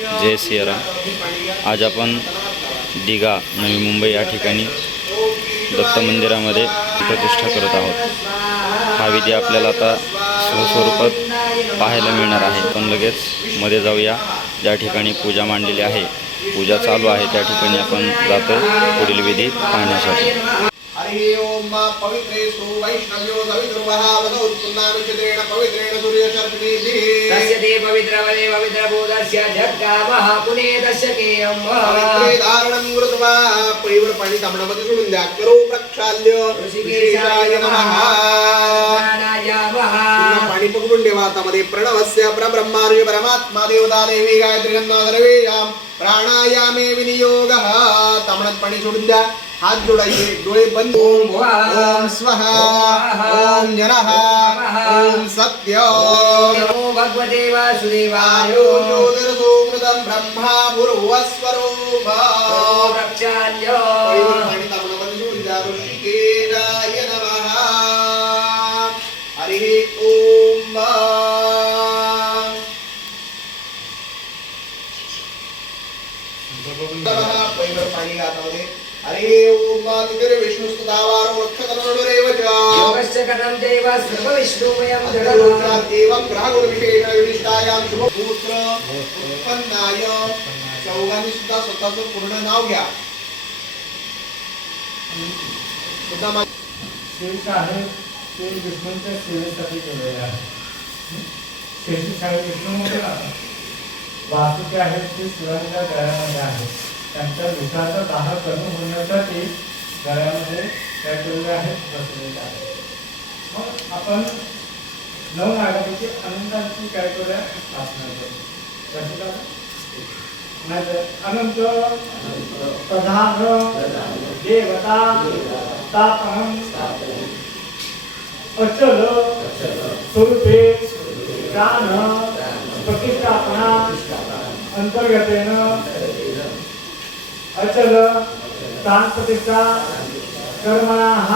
जय सियाराम। आज आपण दिघा नवी मुंबई या ठिकाणी दत्त मंदिरामध्ये प्रतिष्ठा करत आहोत। हा विधी आपल्याला आता स्वस्वरूपात पाहायला मिळणार आहे। पण लगेच मध्ये जाऊया, ज्या ठिकाणी पूजा मांडलेली आहे, पूजा चालू आहे त्या ठिकाणी आपण जातो पुढील विधी पाहण्यासाठी। हरि ओम पवित्रेषु वैष्णव्यो सवितृवः वदोत्पुन्नानुचित्रेण पवित्रेण सूर्यशर्पिणीभिः तस्य ते पवित्रवदे पवित्रभूतस्य जग्गावः पुने तस्य केयम् पवित्रे धारणं कृत्वा पैवर पाणी तांबडामध्ये सोडून द्या। करो प्रक्षाल्य ऋषिकेशाय नमः। पुन्हा पाणी पकडून ठेवा हातामध्ये। प्रणवस्य परब्रह्मार्य परमात्मा देवता देवी गायत्री गंगा सर्वेयाम प्राणायामे विनियोगः। तांबडात पाणी सोडून द्या, हात जोडायचे, डोळे बंद। ओम स्वाहा ओम जनः ओम सत्य नमो भगवते वासुदेवाय ज्योतिर्सोमृतं ब्रह्मा भूर्भुवस्वरूप प्रक्षाल्य पाणी तांबडामध्ये सोडून द्या। ऋषिकेशाय नमः। हरि ओम पैवर पाणी हातामध्ये। हरि ओम विष्णुस्तुतावारो रक्षकर्णोरेवच योगस्य कथं चैव सर्वविष्णुमयं जगत् एवं ग्रहगुण विशेष विशिष्टायां शुभसूत्र उत्पन्नाय। चौघांनी सुद्धा स्वतःचं पूर्ण नाव घ्या। शेष आहे ते विष्णूंच्या सेवेसाठी केलेले आहे। शेष आहे विष्णू वासुकी आहेत ते शिवांच्या गळ्यामध्ये आहेत। त्यांच्या विषाचा दाह कमी होण्यासाठी गळ्यामध्ये काय केलेले आहेत, बसलेले आहेत। मग आपण 9 नागापैकी अनंतांची काय करूया, स्थापना करू। अनंत प्रधान देवता स्थापनम अचल स्वरूपे प्राण प्रतिष्ठापना अंतर्गतेन अचल प्राण प्रतिष्ठा कर्मणः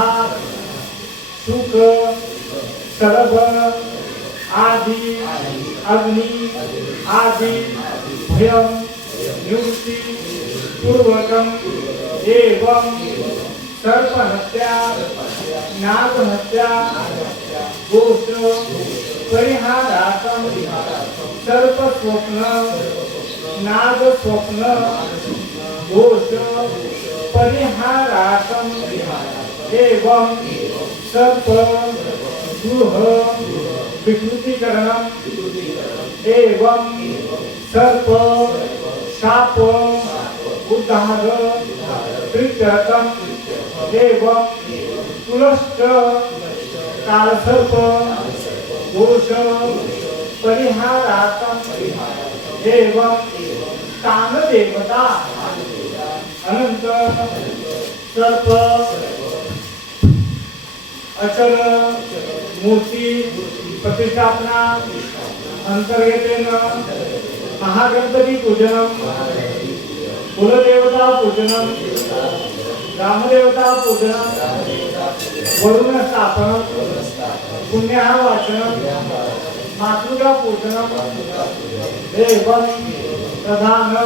सुख सर्व आदि अग्नि आदि भयं निवृत्ति पूर्वकम एवं सर्पहत्या नागहत्या दोष परिहारार्थम सर्प स्वप्न नाग स्वप्न दोष परिहारार्थम एवं सर्प गृह विकृतीकरणम एवं सर्प शाप उद्धार प्रीत्यर्थम एवं तुलश्च कालसर्प दोष परिहारार्थम एवं तान देवता अनंत सर्प अचल मूर्ति प्रतिष्ठापना अंतर्गतेन महागणपती पूजनम कुलदेवता पूजनम ग्रामदेवता पूजनम वरुण स्थापनम पुण्याह वाचनम मातृका पूजनम एवं प्रधान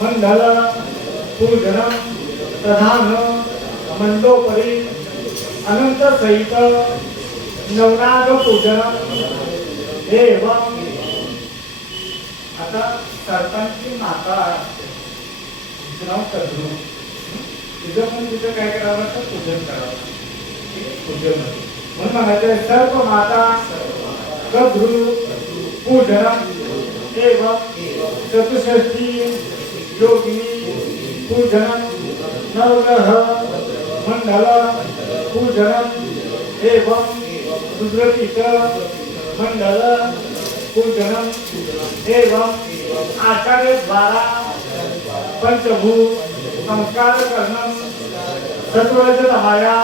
मंडल पूजनम प्रधान मंडोपरी अनंत सहित नवनाग पूजनम एवं। आता सर्पांची माता नाव कद्रू, तिचं पण तिथं काय करावं तर पूजन करावं, पूजन म्हणून म्हणायचं सर्प माता कद्रू पूजनम एवं चतुष्षष्ठी योगिनी पूजनम नवग्रह मंडल पूजनम एवं रुद्रपीठ मंडल पूजनम एवं आचार्य द्वारा पंचभूत संस्कार करणम चतुर्वेदमाया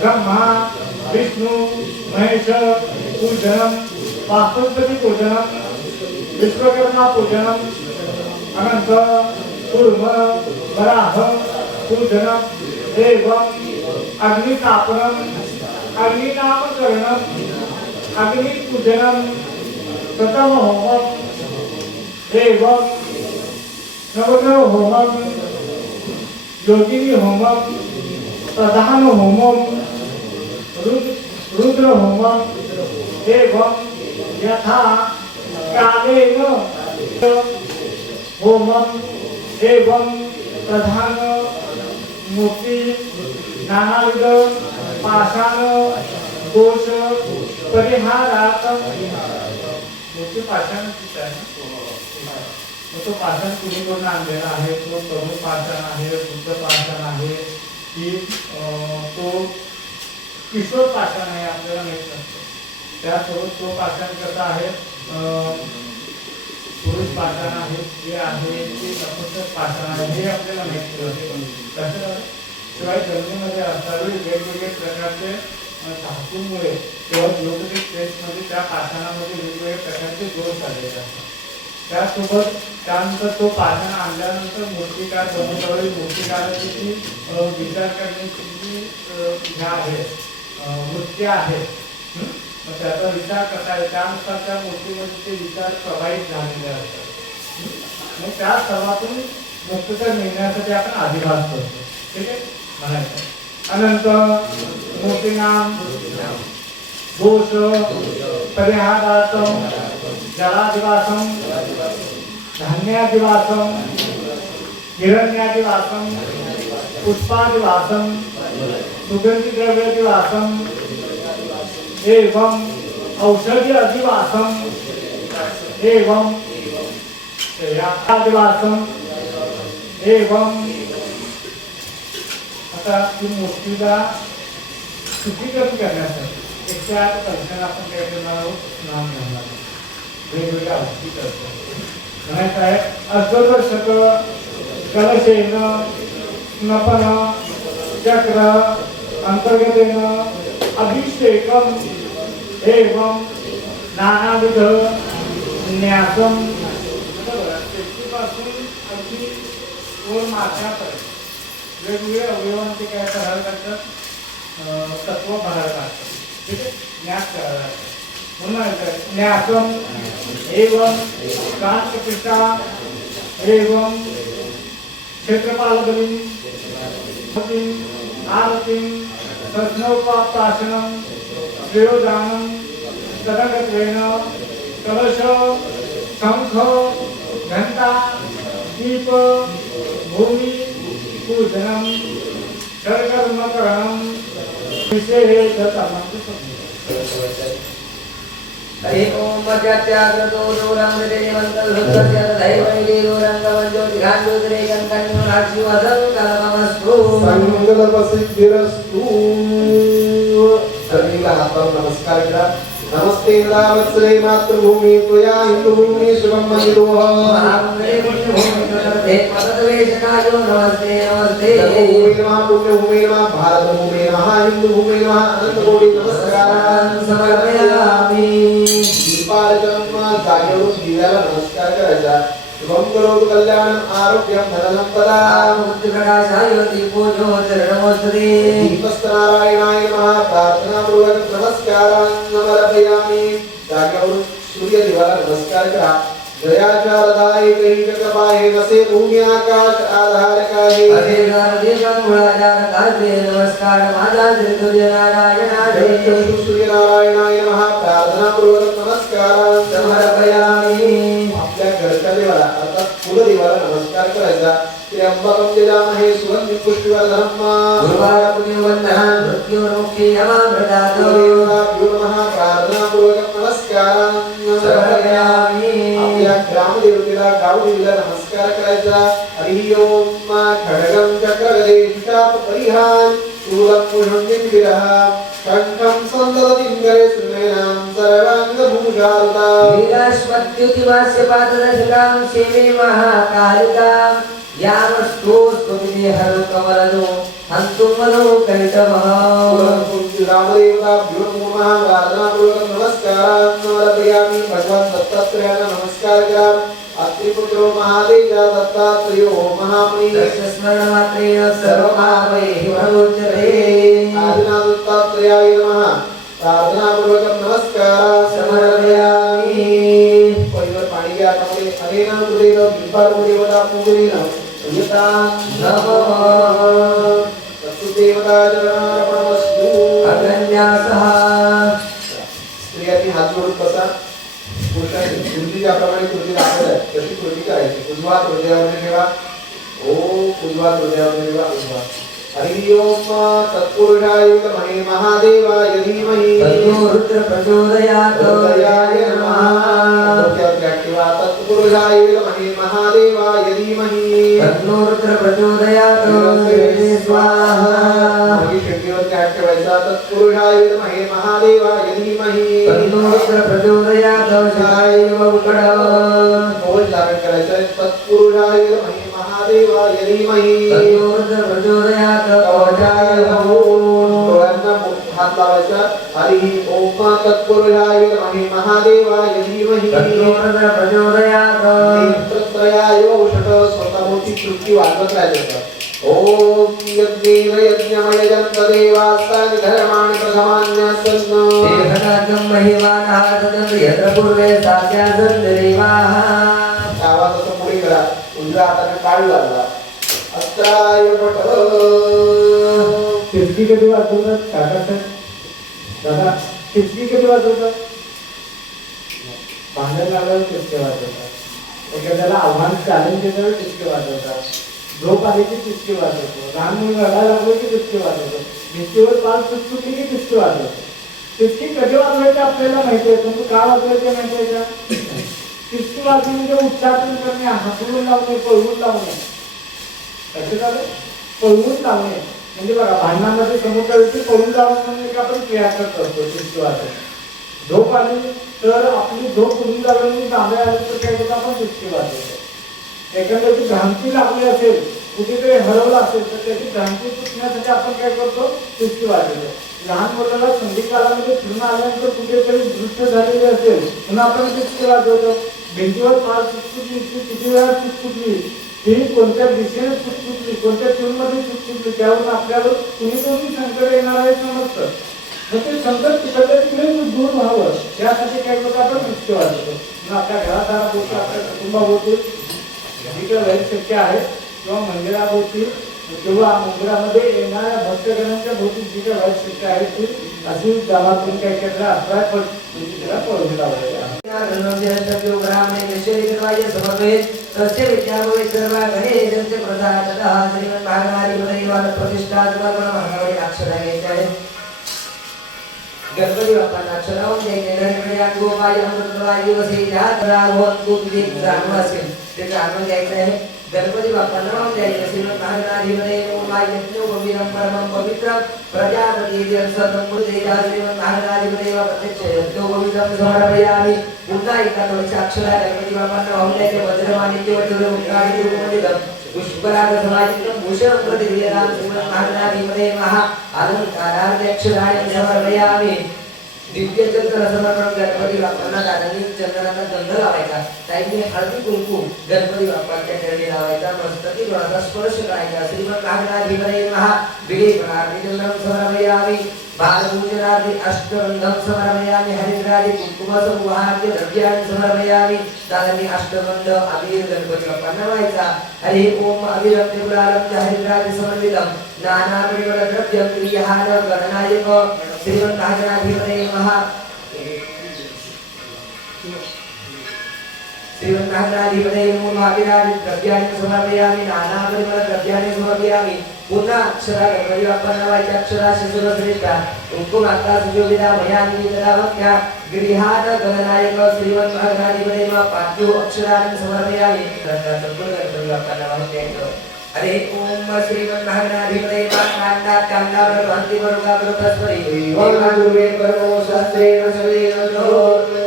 ब्रह्मा विष्णु महेश पूजनम वास्तुपति पूजनम विश्वकर्मा पूजनम अनंत कूर्म वराह पूजनम एवं अग्नितापनम अग्निनामकरणम अग्निपूजनम प्रथम होमम एवं नवग्रह होमम योगिनी होमम प्रधान होमम रुद्र होमम एवं यथा कालेन होमम एवं प्रधान मूर्ति नानाविध पाषाण दोष परिहारार्थम मूर्ति पाषाण तो पाषाण कुणीकडून आणलेला आहे तो प्रमुख पाषाण आहे शुद्ध पाषाण आहे की तो किशोर पाषाण आहे आपल्याला माहित नसतं त्यासोबत तो पाषाण कसा आहे पुरुष पाषाण आहे जे आहे ते नपुंसक पाषाण आहे हे आपल्याला माहिती होते कसं शिवाय जमिनीमध्ये असणारे वेगवेगळे प्रकारचे धातूमुळे किंवा जिओमेट्रिक टेस्टमध्ये त्या पाषाणामध्ये वेगवेगळ्या प्रकारचे दोष आलेले असतात त्यासोबत त्यानंतर तो पाषाण आणल्यानंतर मूर्तिकार बनवणारी मूर्तिकाराची जी विचार करण्याची जी ह्या आहे वृत्ती आहे मग त्याचा विचार कसा आहे त्यानुसार त्या मूर्तीमध्ये ते विचार प्रवाहित झालेले असतात मग त्या सर्वातून मुक्तता मिळण्यासाठी आपण अधिवास करतो ठीक आहे म्हणायचं अनंत मूर्तीनाम दोष परिहारार्थम जलादिवासम धान्यादिवासम हिरण्यादिवासम पुष्पादिवासम सुगंधी द्रव्यादिवासम एवं औषधि अधिवासम एवं आदिवासम एवं आता ती मूर्तीला शुद्धीकरण करण्यासाठी 108 कलशण आपण काय करणार आहोत नाम घेणार वेगवेगळ्या औषधी करतो म्हणायचं आहे अर्धदर्शक कलशेन स्नपन चक्र अंतर्गतेन अभिषेकम एवं नानाविध न्यासम पासून अगदी वर माथ्यापर्यंत वेगवेगळे अवयवांचे काय करायला लागतात तत्व भरायला लागतात ठीक आहे न्यास करायला लागतात म्हणून न्यासम एवं कांचपिष्टा एवं क्षेत्रपालबली आरतीं सस्नोपाप्ताशनं प्रयोजानं तदगत्वेन कलश शंख घंटा दीप भूमि पूजनं शर्कर्मकरणं विशेषतमं हरि ओम मध्यात्याग्रतो दूरामृतेमन्तर्हृतस्य तथैवैर्योरङ्गवज्योतिघाण्डोदरेकङ्कण्योराशिवसङ्कल्पमस्तु संकल्पसिद्धिरस्तु सर्वेला हातावर नमस्कार करा नमस्ते वत्सले मातृभूमि त्वया हिंदुभूमि शुभं मयिलोह महामंगले पुण्यभूमि नमस्ते पदवेशकायो नमस्ते नमस्ते भूमि नमः पुण्यभूमि नमः भारतभूमि नमः हिंदुभूमि नमः अनंतकोटि नमस्कारान् समर्पयामि दीपार्चन जागेवरून दिव्याला नमस्कार करायचा शुभं करोतु कल्याणं आरोग्यं धनसंपदा मुक्तिप्रकाशाय दीपो ज्योतिर्नमोस्तुते दीपस्तनारायणाय नमः प्रार्थनापूर्वक नमस्कारान् समर्पयामि जागेवरून सूर्य देवाला नमस्कार करा जयाच्या हृदयाय काही चक्रपाहे नसे भूमी आकाश आधारकाहे नमस्कार माझा सूर्यनारायणाय सूर्यनारायणाय नमः प्रार्थनापूर्वक नमस्कारान् समर्पयामि आपल्या घरच्या देवाला अर्थात कुलदेवाला नमस्कार करायचा त्र्यंबकं यजामहे सुगन्धिं पुष्टिवर्धनम् गुरुवार पुण्यवन्दनं मृत्युर्मुक्ति यमामृतात् देवताभ्यो नमः प्रार्थनापूर्वक नमस्कारान् समर्पयामि आपल्या ग्रामदेवतेला गावदेवीला नमस्कार करायचा हरि ओम खड्गं चक्रगदे शाप परिहान शूलं पुष्पं विरह कंठं संदलतिं करे सुमेनां सर्वांगभूषारुता लीलाश्वत्युतिवास्य पाददशकां सेवे महाकालिकां यामस्तु स्तुतिते हरुकमलनो हन्तु मनो कैटवः रामदेवताभ्यो नमः प्रार्थनापूर्वक नमस्कारान् समर्पयामि भगवान् दत्तात्रेयाय नमस्कार करा अत्रिपुत्रो महादेवः दत्तात्रेयो महामुनि तस्य स्मरणमात्रेण सर्वपापैः विमुच्यते आदिनाथ दत्तात्रेयाय नमः प्रार्थनापूर्वक नमस्कार समर्पयामि परिवार पाणी घ्या त्यामध्ये ततेन कृतेन विपार्वदेवता पूजनेन यथा नमः तत्सुदेवता चरणार्पणमस्तु अग्रन्यासः स्त्रियांनी हात जोडून बसा पुरुषांनी कृती ज्याप्रमाणे कृती दाखवत आहे तशी कृती करायची उजवा हृदयामध्ये ठेवा उजवा हृदयामध्ये ठेवा उजवा हरि ओम तत्पुरुषाय विद्महे महादेवाय धीमहि तन्नो रुद्र प्रचोदयात् रुद्राय नमः तत्पुरुषाय विद्महे महादेवाय धीमहि तन्नो रुद्र प्रचोदयात् स्वाहा तत्पुरुषाय विद्महे महादेवाय धीमहि तन्नो रुद्र प्रचोदयात् शिवाय उकडव बोल धारण करायचं आहे तत्पुरुषाय विद्महे महादेवाय धीमहि तन्नो रुद्र प्रचोदयात् कवचाय नमो डोळ्यांना हात लावायचा हरि ओम तत्पुरुषाय विद्महे महादेवाय धीमहि तन्नो रुद्र प्रचोदयात् नेत्रत्रयाय औषध स्वतःभोवती तृप्ती वाढवत राहायचं ओम यज्ञेन यज्ञमय जन्तदेवास्तानि धर्माणि प्रथमान्यसन्न देवनागं महिमानः तदं यत्र पूर्वे सास्यासन् देवाः आवाज असं पुढे करा उजव्या हाताने काळ लागला अस्त्राय पट तिसरी कधी वाजवतात काका सर दादा तिसरी कधी वाजवतात भांडण लागल्यावर तिसके वाजवतात एखाद्याला आव्हान चॅलेंज देण्यावर तिसके वाजवतात झोप आली की तिसके वाजवतो लहान मुलं रडायला लागलो की तिसके वाजवतो भिंतीवर पाल सुटली की तिसके वाजवतो तिसकी कधी वाजवायचे आपल्याला माहिती आहे पण का वाजवायचे माहिती आहे का तिसकी वाजवून म्हणजे उच्चाटन करणे हातवून लावणे पळवून लावणे कसं झालं पळवून लावणे म्हणजे बघा भांडणामध्ये समोरच्या व्यक्ती पळून लावणं म्हणजे एक आपण क्रिया करत असतो तिसकी वाजवणे झोप आली तर आपली झोप उडून जावी म्हणून जांभ्या आली तर काय करतो आपण तिसकी वाजवतो एखाद्याची भ्रांती लागली असेल कुठेतरी हरवलं असेल तर त्याची भ्रांती सुटण्यासाठी आपण काय करतो तिसकी वाजवतो लहान मुलाला संधी कालामध्ये फिरून आल्यानंतर कुठेतरी दृष्ट झालेली असेल म्हणून आपण तिसकी वाजवतो भिंतीवर फार चुकचुकली किती वेळा चुकचुकली ही कोणत्या दिशेने चुकचुकली कोणत्या ट्यूनमध्ये चुकचुकली त्यावरून आपल्यावर कुणी संकट येणार आहे समजतं मग ते संकट तिकडल्या तिकडे दूर व्हावं यासाठी काय करतो आपण तिसकी वाजवतो मग आपल्या घरादाराभोवती आपल्या कुटुंबाभोवती जिकडे वाईट शक्य आहे किंवा मंदिराभोवती किंवा मंदिरामध्ये येणाऱ्या भक्तगणांच्या भोवती जी काही वाईट शक्य आहे ती अशी गावातून काही केलेला अभिप्राय पण त्याला पळून लावलेला आहे तस्य विद्याभवे सर्व गणेशस्य प्रसादतः श्रीमन्महागणाधिपतये प्रतिष्ठा समर्पणमहागणे अक्षर घ्यायचे गणपती बाप्पांना अक्षरावून द्यायचे गणपती गोपाय अमृतवाय वसे जातरावत कुंदी जाणून असेल ते जाणून घ्यायचं आहे गणपती बाप्पांना नाव द्यायचं श्रीमन्महागणाधिपतये ओमाय यज्ञोपवीरं परमं पवित्रं प्रजापती सतमुदेजा श्रीमन्महागणाधिपतये प्रत्यक्ष यज्ञोपवीरं समर्पयामि पुन्हा एका दोनच्या अक्षरा गणपती बाप्पांना वाहून द्यायचे वज्रमाणिक्य वज्र मुक्तादि रूपमंडितं पुष्पराग समाजितं भूषणं प्रतिक्रियतां श्रीमन्महागणाधिपतये महा अलंकारार्थ अक्षराणि समर्पयामि दिव्य चंद्र समर्पण गणपती बाप्पांना दादांनी चंद्राला गंध लावायचा ताईने हळदी कुंकू गणपती बाप्पांच्या चरणी लावायचा मस्तकी डोळ्याचा स्पर्श करायचा श्रीमन्महागणाधिपतये महा बिडे प्रार्थी चंद्रं समर्पयामि बालपूजनादि अष्टबंधं समर्पयामि हरिद्रादि कुंकुमसमूहाद्य द्रव्याणि समर्पयामि दादांनी अष्टबंध अबीर गणपती बाप्पांना लावायचा हरि ओम अबीरं त्रिपुरारं च हरिद्रादि समन्वितं नानापरिमलद्रव्यं प्रियहार गणनायक श्रीमन्महागणाधिपतये महा श्रीमन्महागणाधिपतये नमो महावीरादि द्रव्याणि समर्पयामि नानापरिमलद्रव्याणि समर्पयामि पुन्हा अक्षरा गणपती बाप्पांना वाचा अक्षरा शिशुरश्रेष्ठा कुंकुमाता सुजोभिता मयानी तदावक्या गृहात गणनायक श्रीमन्महागणाधिपतये महा पाठ्यो अक्षराणि समर्पयामि गणपती बाप्पांना वाचा हरे ओम श्रीमन्महागणाधिपतये नमः कांडावरभान्ति वरुगावरतस्वरी गुरुवे परमो शास्त्रेण सवेन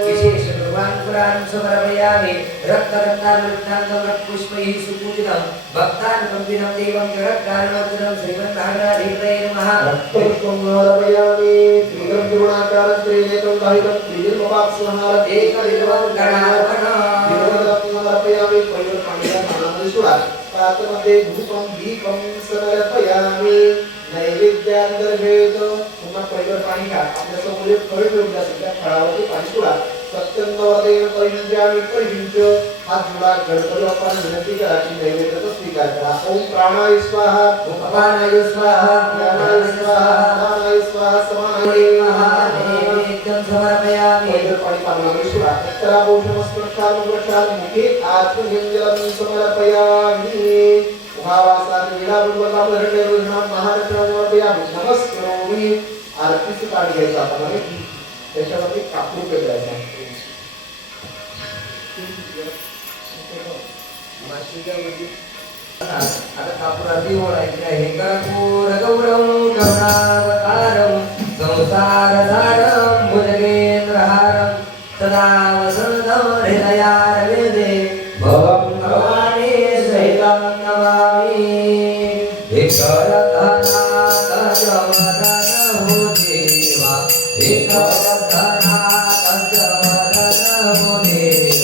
विशेष भगवान पुराण समर्पयामि रक्तगन्धार्मृताङ्गं पुष्पैः सुपूजितं भक्तान् कम्पिनं देवं जगत्कारणोत्तरं श्रीमन्महागणाधिपतये नमः पुष्पं समर्पयामि त्रिगं त्रिगुणाकारं त्रिनेत्रं दाहितं त्रिजन्मपाप्सुहार एकविधं गणार्पणम् समर्पयामि पयोर पाणिया भानामध्ये सोडा पात्रमध्ये धूपं दीपं समर्पयामि नैवेद्यान् दर्शयेत पुन्हा पहिलं पाणी घ्या आपल्या समोर फळ ठेवलं असेल त्या फळावरती पाणी सोडा सत्यं नवदेन परिषुञ्जामि परिषुञ्च हात जोडा गणपती बाप्पांना विनंती करा की नैवेद्याचा स्वीकार करा ओम प्राणाय स्वाहा उपानाय स्वाहा ज्ञानाय स्वाहा दानाय स्वाहा समानाय नैवेद्यं समर्पयामि पाणी पावनामेश्वरा उत्तराभूषणस्पर्शानुग्रशान् मुखे आत्मनिर्जलं समर्पयामि उभावासान् वीणाबुद्वकामधरणेरुणां महारत्नमर्पयामि नमस्करोमि आरतीचं ताट घ्यायचं आपण आणि त्याच्यामध्ये कापूर पेटायचा आता कापुराती ओळायची आहे कर्पूर गौरम करुणावतारम संसारसारम भुजगेंद्रहारम सदा वसंतं हृदयारविंदे भवं भवानी सहितं नमामि एकरत्नाकजवदनो देवा एकरत्नाकजवदनो देवा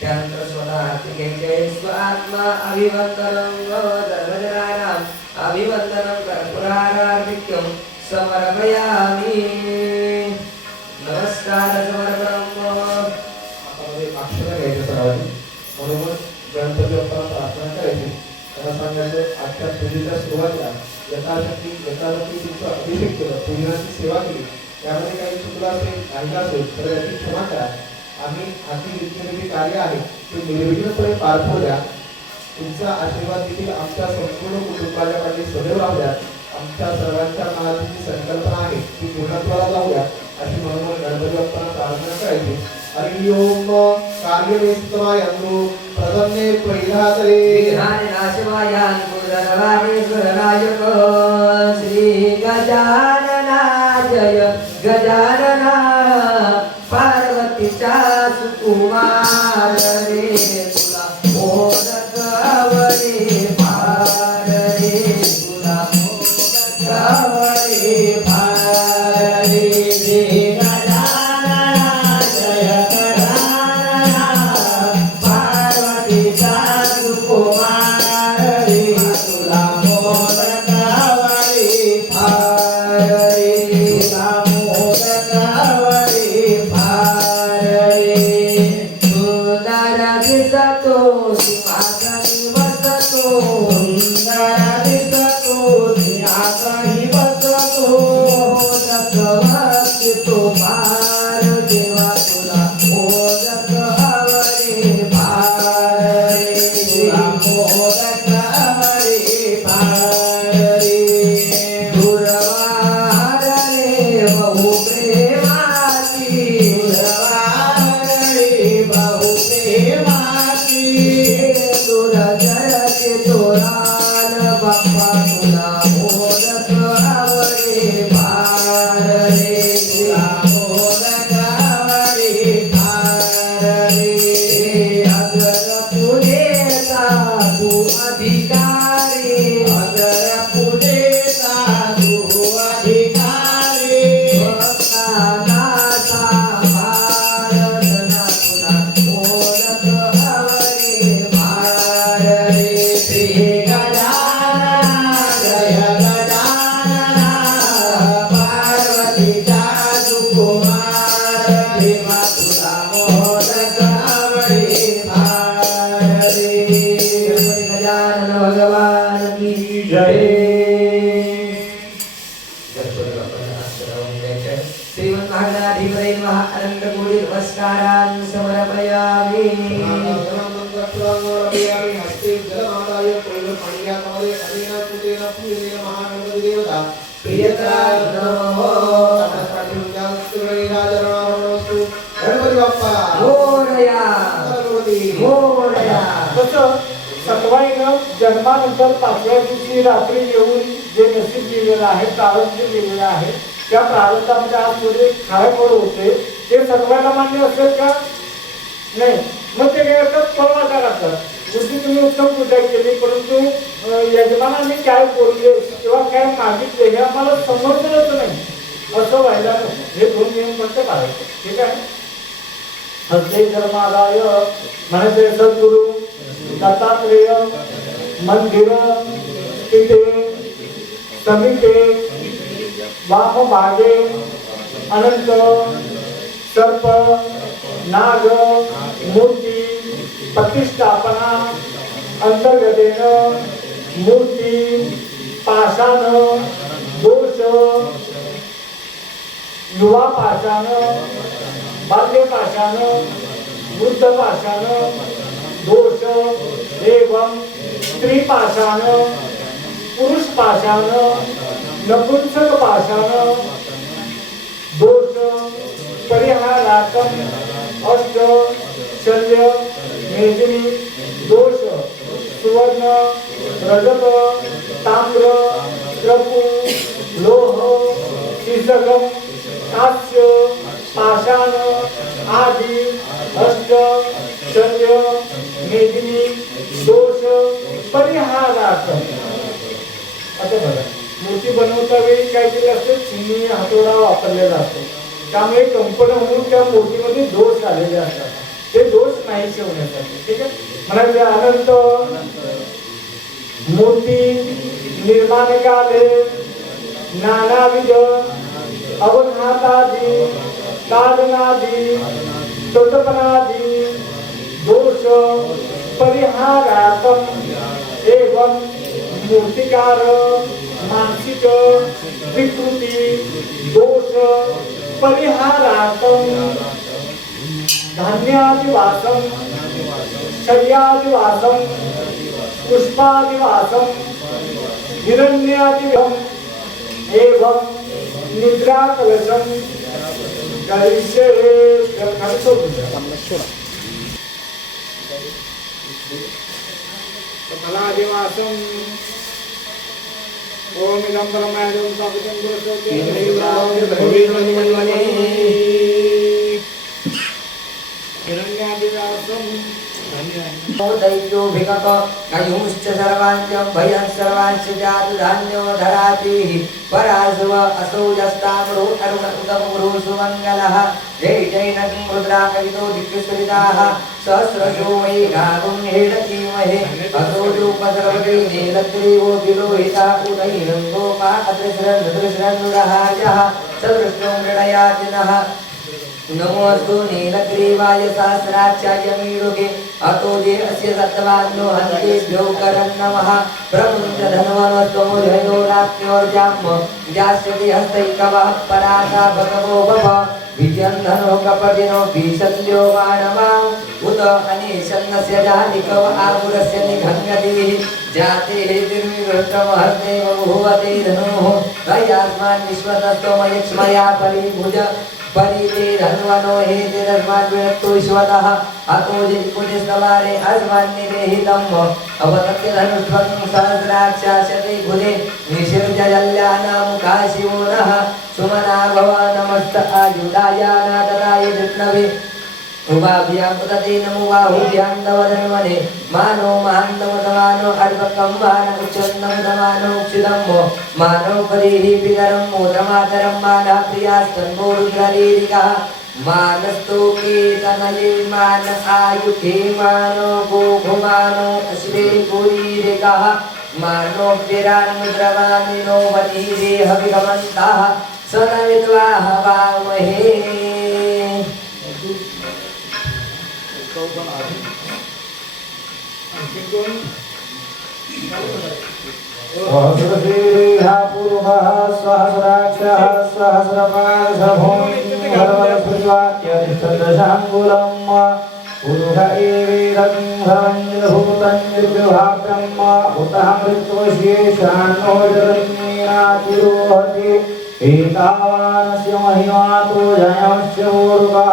त्यानंतर स्वतः आरती घ्यायची स्वात्मा अभिवंदनं धर्मजनानां अभिवंदनं कर्पूराराधिक्यं समर्पयामि नमस्कार समर्पणं आपण अक्षर घ्यायचं सर्वांनी म्हणून गणपती बाप्पाला प्रार्थना करायची त्याला सांगायचं आजच्या पूजेच्या सुरुवातीला यथाशक्ती तुमचं अभिषेक केलं पूजनाची सेवा केली त्यामध्ये काही चुकलं असेल राहिलं असेल तर याची क्षमा करा आम्ही हाती घेतलेले जे कार्य आहे ते निर्विघ्नपणे पार पाडू द्या तुमचा आशीर्वाद देखील आमच्या संपूर्ण कुटुंबाच्या पाठी सदैव राहू द्या आमच्या सर्वांच्या मनात जी संकल्पना आहे ती पूर्णत्वाला जाऊ द्या अशी म्हणून गणपती बाप्पांना प्रार्थना करायची हरि ओम कार्यवेस्तमायन्तु प्रसन्ने प्रैलातरे श्री गजानना जय गजानना पार्वतीचा सुकुमार रे तुला मोदक आवडे भार रे तुला मोदक आवडे भार रे जय गजानना जय गजानना पार्वतीचा सुकुमार रे तुला मोदक आवडे भार रे तुला मोदक आवडे भार रे सुंदर दिसतो भगवान की जय श्रीमन महागणाधिपतये नमः अनंत कोटि नमस्कारान् समर्पयामि हस्ते जलमादाय पाणियामध्ये अनेन कृतेन पूजनेन महागणपती देवता प्रियता नमो गणपती बाप्पा मोरया मोरया तसं सटवाईनं जन्मानंतर 5व्या दिवशी रात्री येऊन जे नशीब लिहिलेलं आहे प्रारंभ जे लिहिलेलं आहे त्या प्रारंभामध्ये आज पुढे काय फळ होते ते सटवायला मान्य असेल का नाही मग ते काय करतात फळवाटा करतात जशी तुम्ही उत्तम पूजा केली परंतु यजमानाने काय बोलले किंवा काय मागितले हे आम्हाला समजलंच नाही असं व्हायला नको हे 2 नियम फक्त पाळायचे ठीक आहे हस्ते धर्मादाय म्हणायचे सद्गुरु दत्तात्रेय मंदिर तिथे समिते वाम भागे अनंत सर्प नाग मूर्ती प्रतिष्ठापना अंतर्गतेन मूर्ती पाषाण दोष युवा पाषाण बाल्य पाषाण वृद्ध पाषाण दोष एवं स्त्री पाषाण पुरुष पाषाण नपुंसक पाषाण दोष परिहारार्थम अष्ट शल्य मेदिनी दोष सुवर्ण रजत ताम्र त्रपु लोह शिसकम कास्य पाषाण आदि अष्ट शल्य मेदिनी दोष परिहारार्थम आता बघा मूर्ती बनवता वेळी काय केलं असतं चिनी हातोडा वापरलेला असतो त्यामुळे कंपन होऊन त्या मूर्तीमध्ये दोष आलेले असतात ते दोष नाही ठेवण्यासाठी ठीक आहे म्हणायचे अनंत मूर्ती निर्माण काले नानाविध अवघातादी ताडनादी तोटपनादी दोष परिहारार्थम एवं मूर्तिकार मानसिक विकृति दोष परिहारार्थम धान्यादिवासम शय्यादिवासम पुष्पादिवासम हिरण्यादिवम एवं निद्रा कलशम कलिशे फलादिवासम ओम इदं परमायं स्थापितं गुरुसोते हिरण्यादिवासम दैत्यो भिकक कयुश्च सर्वाञ्च भयं सर्वाञ्च जातु धान्यो धरातिः परासव असौ यस्ताम्रो अरुण उदमुरो सुमङ्गलः जय जय नगं रुद्रा कवितो दिक्सुरिताः सहस्रशो वै गागुं हेडकीमहे अतोजोपसर्वगै नीलग्रीवो विलोहिता उदैनं गोपा अद्रिश्रन्नुरहार्यः सदृष्टो मृडयातिनः नमोस्तु नीलग्रीवाय सहस्राक्षाय मीडुके अतो जे अस्य सत्वान्नो हन्तेभ्यो करन् नमः प्रमुञ्च धन्वनस्तमोजयोरात्म्योर्जाम् जास्यति हस्तैकवः परासा भगवो भव विजयं धनो कपटिनो भीषल्यो वाणवाम् उत अनिशन्नस्य जालिकव आगुरस्य निघङ्गतिः जातेः तिर्विवृष्टमहस्तेव भुवते धनुः तयास्मान् विश्वतस्त्वमयक्ष्मया परिभुज परिते धन्वनो हे तिरस्मान् विरक्तो विश्वतः अतो जिकुटिस्तवारे अस्मान् निदेहितम् अवतत्य धनुष्वं सहस्राक्षाशते भुजे निशिर्जल्यानामुखाशिवो नः सुमना भव नमस्त आयुधायानादराय विष्णवे उभाभ्यां उदते नमो बाहुभ्यां तव धन्वने मानो महान्तमतमानो अर्भकं वानमुच्चन्दमतमानो क्षुदम्मो मानो परीः पितरं मोदमातरं मानः प्रियास्तन्मो रुद्ररीरिकः मानस्तोकेतनये मान आयुधे मानो गोघुमानो अश्वे पुरीरिकः मानो विरान्मुद्रवानिनो वनीरे हविगमन्तः सनविद्वाह वामहे सहस्रशीर्षा पूर्वः सहस्राक्षः सहस्रपाशभूमिर्भवस्पृत्वात्यतिष्ठदशाङ्गुलम् पुरुष एवेदं सर्वञ्जभूतं निर्विभाव्यम् उतः मृत्युशेषान्नो जलन्येनातिरोहति एतावानस्य महिमातो जयस्य पूर्वः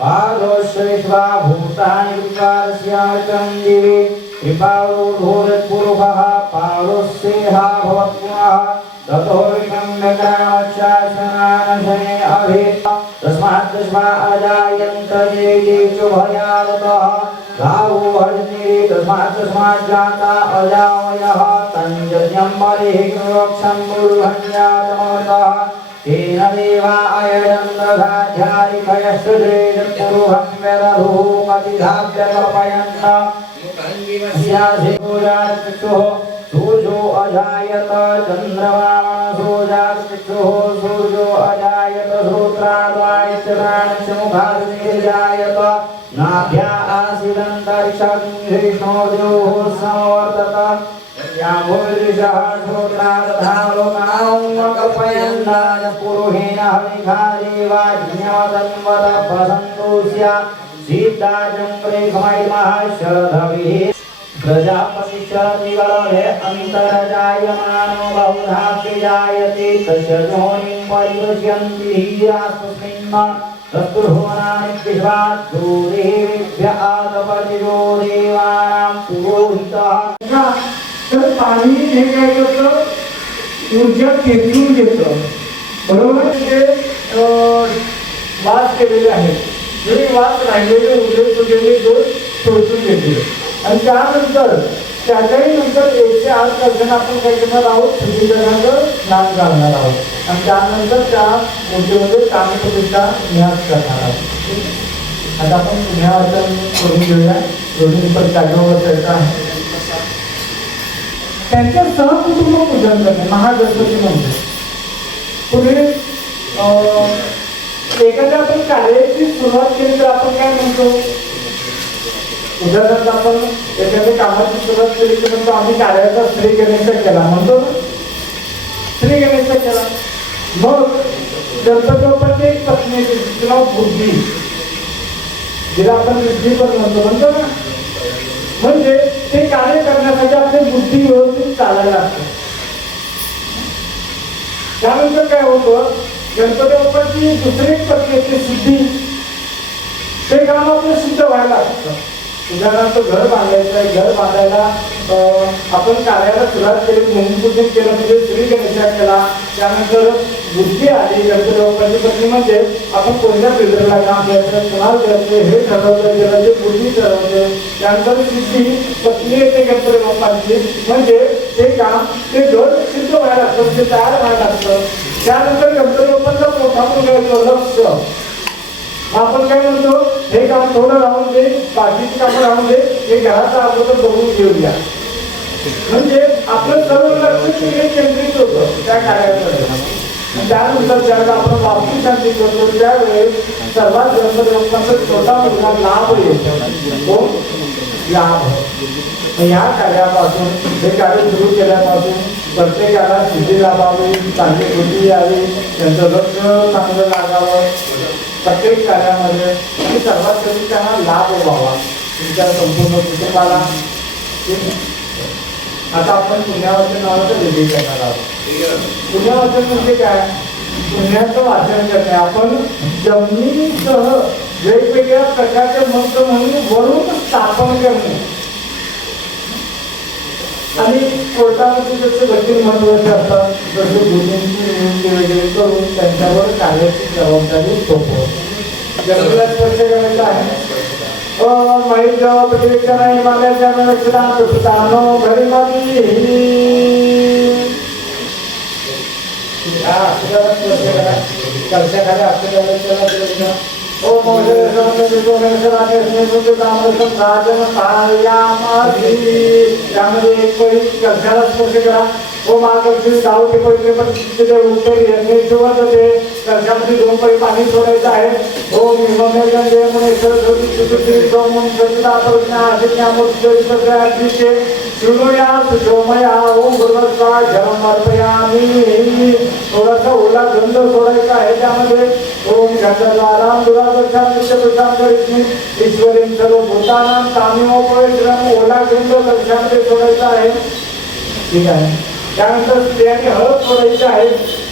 पादोश्रेष्ठा भूतानि कृपास्यार्कं दिवि कृपालो भूतपूर्वः पादोस्येहा भवत्पुनः ततो विक्रम्यग्रामशासनानशने अभि तस्मात् दशमा अजायन्त ये च भयावतः गावो हरिनिरे तस्मात् जाता अजावयः तञ्जन्यं बलिः कृवक्षं गुरुभञ्जातमतः तेन देवा अयजन्द्रघाध्यारिकयश्रुजेजत्पुरुहं व्यदधुः कतिधाव्यकल्पयन्त स्याधिपूजाचक्षुः सूर्यो अजायत चन्द्रमाणसो जातचक्षुः सूर्यो अजायत श्रोत्राद्वायश्चराणमुखाग्निर्जायत नाभ्या आसीदन्तरिक्षाग्निष्णोर्योः समवर्तत याभोर्दिशः श्रोत्रा तथा लोकां कल्पयन्नाय पुरुषेण हविखादेवाज्ञवतन्वत प्रसन्तोऽस्य सीताचन्द्रेखमैर्मः शरधविः प्रजापतिश्चरतिवलभे अन्तरजायमानो बहुधा जायते तस्य योनिं परिदृश्यन्ति हीरास्तस्मिन् तस्तुर्भुवनानि विश्वात् दूरेभ्य आतपतिरो देवानां पुरोहितः तर पाणी हे काय करतं ऊर्जा खेचून घेतं बरोबर ते वास केलेले आहेत जरी वास राहिलेले उरले सुटलेले दोष शोषून घेतले आणि त्यानंतर त्याच्याही नंतर 108 वर्षांना आपण काय करणार आहोत शुद्धीकरणाचं स्नान घालणार आहोत आणि त्यानंतर त्या मूर्तीमध्ये कामप्रतिष्ठा न्यास करणार आहोत. आता आपण पुण्यावाचन करून घेऊया दोन्ही पण जागेवर चर्चा आहे. त्यांच्या सहकुटुंब पूजन करणे महागणपती म्हणजे पुढे एखाद्या आपण कार्याची सुरुवात केली तर आपण काय म्हणतो उदाहरणार्थ आपण एखाद्या कामाची सुरुवात केली तर म्हणतो आम्ही कार्याचा श्री गणेश केला म्हणतो ना श्री गणेश केला. मग गणपती बाप्पाची एक पत्नी तिला बुद्धी जिला आपण बुद्धी पण म्हणतो ना म्हणजे ते कार्य करण्यासाठी आपली बुद्धी व्यवस्थित चालायला लागते. त्यानंतर काय होतं गणपती बाप्पाची दुसरी पत्नी असते सिद्धी ते काम आपलं सिद्ध व्हायला लागतं. उदाहरणार्थ घर बांधायचं आहे घर बांधायला आपण कार्याला सुरुवात केली भूमिपूजन केलं म्हणजे श्री गणेशा केला. त्यानंतर बुद्धी आली गणपती बाप्पाची पत्नी म्हणजे आपण कोणत्या बिल्डरला काम द्यायचं कुणाला द्यायचं हे ठरवलं गेलं ते बुद्धी ठरवते. त्यानंतर सिद्धी पत्नी येते गणपती बाप्पाची म्हणजे ते काम ते घर सिद्ध व्हायला लागतं ते तयार व्हायला लागतं. त्यानंतर गणपती बाप्पाचा मोठा मुलगा येतो लक्ष आपण काय म्हणतो हे काम थोडं राहून दे बाकीची कामं राहून दे हे घराचा अगोदर बघून घेऊया म्हणजे आपलं सर्व लक्ष तिकडे केंद्रित होतं त्या कार्याकडे. त्यानंतर ज्यावेळेला आपण वास्तुशांती करतो त्यावेळेस सर्वात गणपती बाप्पाचा छोटा मुलगा लाभ येतो तो लाभ. या कार्यापासून हे कार्य सुरू केल्यापासून प्रत्येकाला सिद्धी लाभावी चांगली बुद्धी यावी त्यांचं लक्ष चांगलं लागावं प्रत्येक कार्यामध्ये आणि सर्वात कधी त्यांना लाभ व्हावा तुमच्या संपूर्ण कुटुंबाला. आता आपण पुण्यावाचन नावाचं वेगळी करणार आहोत. पुण्यावाचन म्हणजे काय पुण्याचं वाचन करणे आपण जमिनीसह वेगवेगळ्या प्रकारचे मंत्र म्हणून वरून स्थापन करणे आणि कोर्टामध्ये जसे वकील महत्वाचे असतात तसे गुन्ह्यांची नियुक्ती वगैरे करून त्यांच्यावर कार्याची जबाबदारी सोपवते. जमिनीला स्पर्श करायचा आहे माहीत जबाबदारीच्या नाही मागायच्या नसताना घरी माझी आपल्याला स्पर्श करा कलशाखाली आपल्याला ओम त्यामध्ये एक कलशाला स्पर्श करा ओम आकर्षित गावचे पहिले पण तिथे उत्तरी यज्ञेश्वर ते त्याच्यामध्ये 2 पळी पाणी सोडायचं आहे. ओम हिममेघंदे मुने सरस्वती सुकृती सोमं सचिदा प्रज्ञा आदित्या मूर्ती सगळ्याचे शृणुया सुशोमया ओम गुरुवत्सा जलम अर्पयामी. थोडासा ओला गंध सोडायचा आहे त्यामध्ये. ओम गंधद्वाराम दुरादर्शा नित्यपुरुषां करिष्मी ईश्वरीं सर्वभूतानां तामिमोपवित्रम. ओला गंध कलशामध्ये सोडायचा आहे. ठीक आहे. त्यानंतर स्त्रियांनी हळद सोडायची आहे.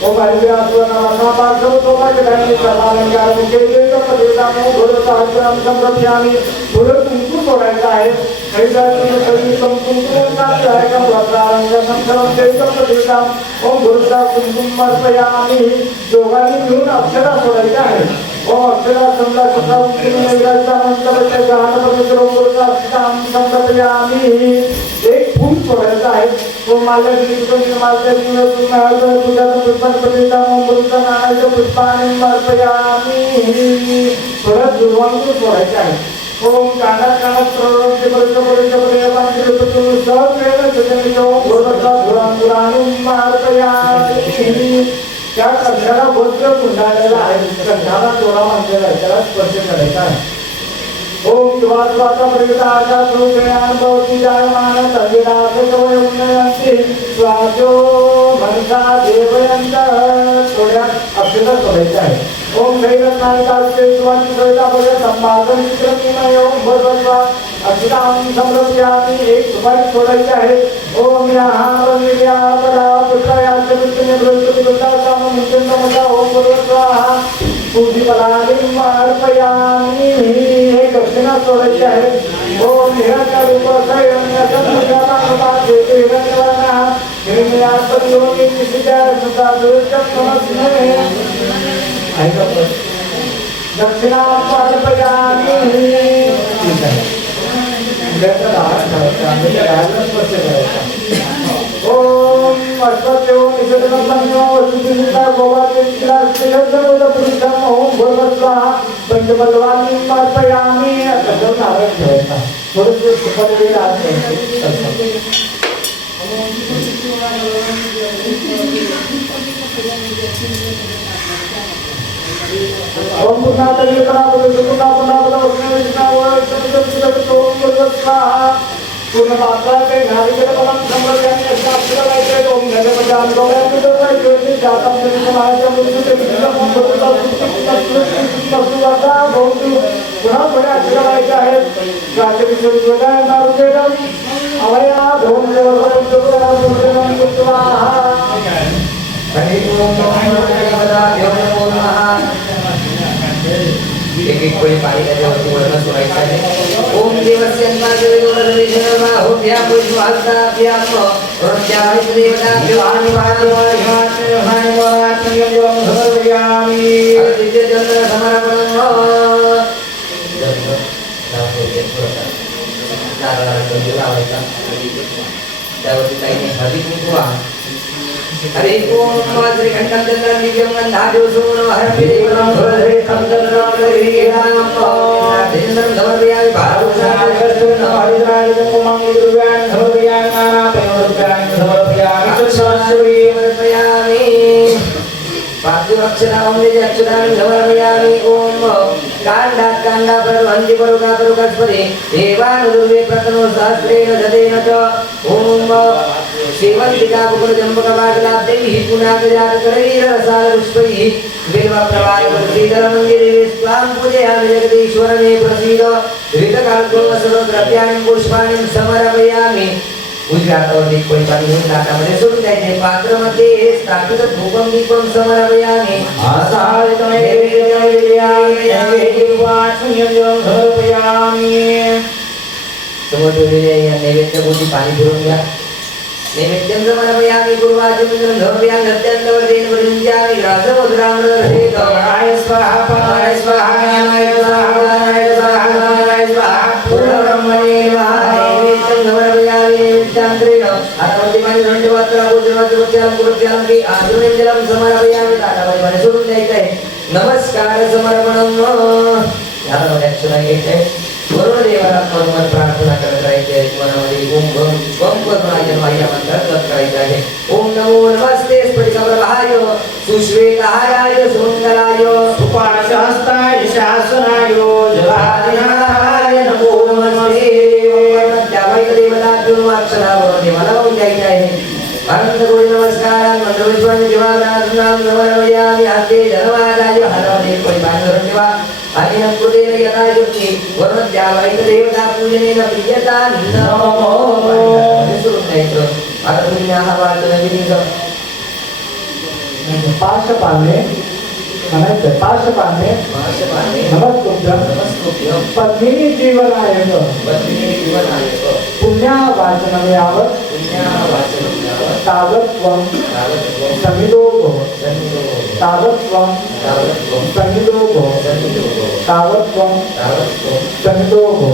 ओम हरिद्रासुरनामा पार्श्व सोमाच्या धान्य सर्वालंकार मुखेलेच पदेतामो घोरसाहस्रम संप्रभ्यामी. थोडं कुंकू सोडायचं आहे. हरिद्रासुरनाम कुंकुम नामधारकं वस्त्रालंकारं सर्वं पदेताम. ओम घोरसा कुंकुम अर्पयामी. दोघांनी मिळून अक्षरा सोडायच्या आहे. ओम अक्षरा समजा सुद्धा कुंकुम मंत्रपत्य गान पवित्र घोरसा संप्रभ्यामी. एक फूल सोडायचं आहे. ओम माल्यवती मालदेवी पुष्पान पतिता ओम गुरुता नानाच्या पुष्पाने अर्पयामी. परत दुर्वांकूर सोडायचे आहे. ओम कानात प्रवृत्ती परिचय सब वेळ सजनी ओम गुरुता धुरांधुरानुम अर्पयामी. त्या कंठाला वज्र गुंडाळलेला आहे. कंठाला चोरा बांधलेला आहे. त्याला स्पर्श करायचा आहे. ओम शिवात्वाचा परिगताचा सुखयान भवती जायमान तद्विदासे कवयमुनयन्ति स्वाचो मनसा देवयन्त. थोड्या अक्षरा सोडायच्या आहे. ओम शैरत्नायकास्ते स्वाची सविता भय संभाषण चित्रमीमय ओम भगवत्वा अक्षरां समर्पयामि. एक सुपारी सोडायची आहे. ओम याहार निर्यापदा पुष्पयास्य विष्णुने बृहस्पती वृत्ताचा मुंचनमता ओम भगवत्वा पूजिपलादिं अर्पयामि. हे दक्षिणा सोडायची आहे. ओम निराकार रूपाचा हिरण्यसंज्ञाता देते हिरण्यवर्णा हिरण्यात्परियोगी निशिता सुता दुर्जन्मस्मे. दक्षिणा अर्पयामि. ठीक आहे. ओम अश्वत्यो निषेधनमन्यो वसुतिता गोवातिला श्रीहर्षवद पुरुषम ओम भगवत्वा पंचबलवानी अर्पयामि. असं नारायण ठेवायचा. थोडंसं सुपारी आज ओम पुन्हा तरी करा पुन्हा ओम भगवत्वा पूर्ण मात्रा पे नारिकेल पवन संप्रदायाने अक्षरा लायते. ओम गणपती आंदोलन करते जाता समाजाच्या मुलीचे विक्रम भगवता सुवासा बहुत पुन्हा बड्या अक्षरा लायचे आहेत. राज्य विश्वविद्यालय नारुकेलम अवया धोम देवता हरि ओम नमो नमः. एक कोई पानी का देवती वर्ण सोडायचा आहे. ओम देवस्य अन्नादेवदेवदेवमा होभ्या पुष्पास्ताभ्याम रोत्या देवता समर्पयामि. दिव्य चंद्र समर्पणम्. त्यावरती काही हळदी कुंकू आहे. हरे ओम श्रीकंठं चंद्रं दिव्यं गन्धाढ्यो सुमनो हरपि देवं भवरे चंद्रं हरिराम. चंद्रं समर्पयामि भावसागरं हरिद्राय कुमांगी द्रव्याणि समर्पयामि. नानाप्रयोगद्रव्याणि समर्पयामि. समर्पयामि. पाद्यक्षरां निज अक्षराणि समर्पयामि. ओम काण्डात् काण्डापरवन्ति परुकापरुकस्पति देवानुर्वे प्रतनो सहस्रेण ददेन च. ओम सेवन्तिका पुकुरजम्बकवागलाब्दैः पुनागजातकरवीररसालपुष्पैः बिल्वप्रवाहवतीधरमन्दिरे स्वां पूजयामि. जगदीश्वर मे प्रसीद. ऋतकाल्को सर्वद्रव्याणि पुष्पाणि समर्पयामि. उजव्या हातावर एक कोळी पाणी घेऊन ताटामध्ये सोडून द्यायचे. पात्रामध्ये स्थापित धूपं दीपं समर्पयामि. समोर ठेवलेल्या या नैवेद्यपोटी पाणी भरून घ्या. नैवेद्यं समर्पयामि. पूर्वाचमनं समर्पयामि. सत्यन्तवदेन वृञ्जामि. रासमुद्रामृतर्षेत. प्राणाय स्वाहा प्राणाय स्वाहा प्राणाय स्वाहा प्राणाय स्वाहा प्राणाय स्वाहा. पूर्णब्रह्मणे नमः. नैवेद्यं समर्पयामि. नैवेद्यान्तरेण हातामध्ये पाणी धरून ठेवायचं. पूजनाचं कृत्यालं की आचमनीं जलं समर्पयामि. ताटामध्ये पाणी सोडून द्यायचं आहे. नमस्कार समर्पणम्. हातामध्ये अक्षरा घ्यायचं आहे. वरुण देवाला मनोमन प्रार्थना करत राहायची आहे. मनामध्ये ओम भम करुणाय तुम्हाला या मंत्रात जप करायचे आहे. ओम नमो नमस्ते स्फटिकप्रभाय सुश्वेतहाराय सुमंगलाय उपासहस्ताय शासनाय जलाधिनाथाय नमो नमस्ते. त्यावाईक देवताभ्यो अक्षरावर देवाला वाहून द्यायचे आहे. अनंत कोटी नमस्कार मंडळेश्वर देवानाम नमस्यामि हस्ते धनवादाय हरवणे परिपालनं देवा आणि नकृतेन यथा युक्ती वर्ण त्यावाईक देवता पूजनेन प्रियता नमो. सुरू करायचं. आता तुम्ही हा वाचन विधी पाच पाने म्हणायचं. पाच पाने नमस्कृत्यं पद्मिनी जीवनाय पुण्या वाचनमयावं तावत्त्वं समिदो भव तावत्त्वं समिदो भव तावत्त्वं समिदो भव.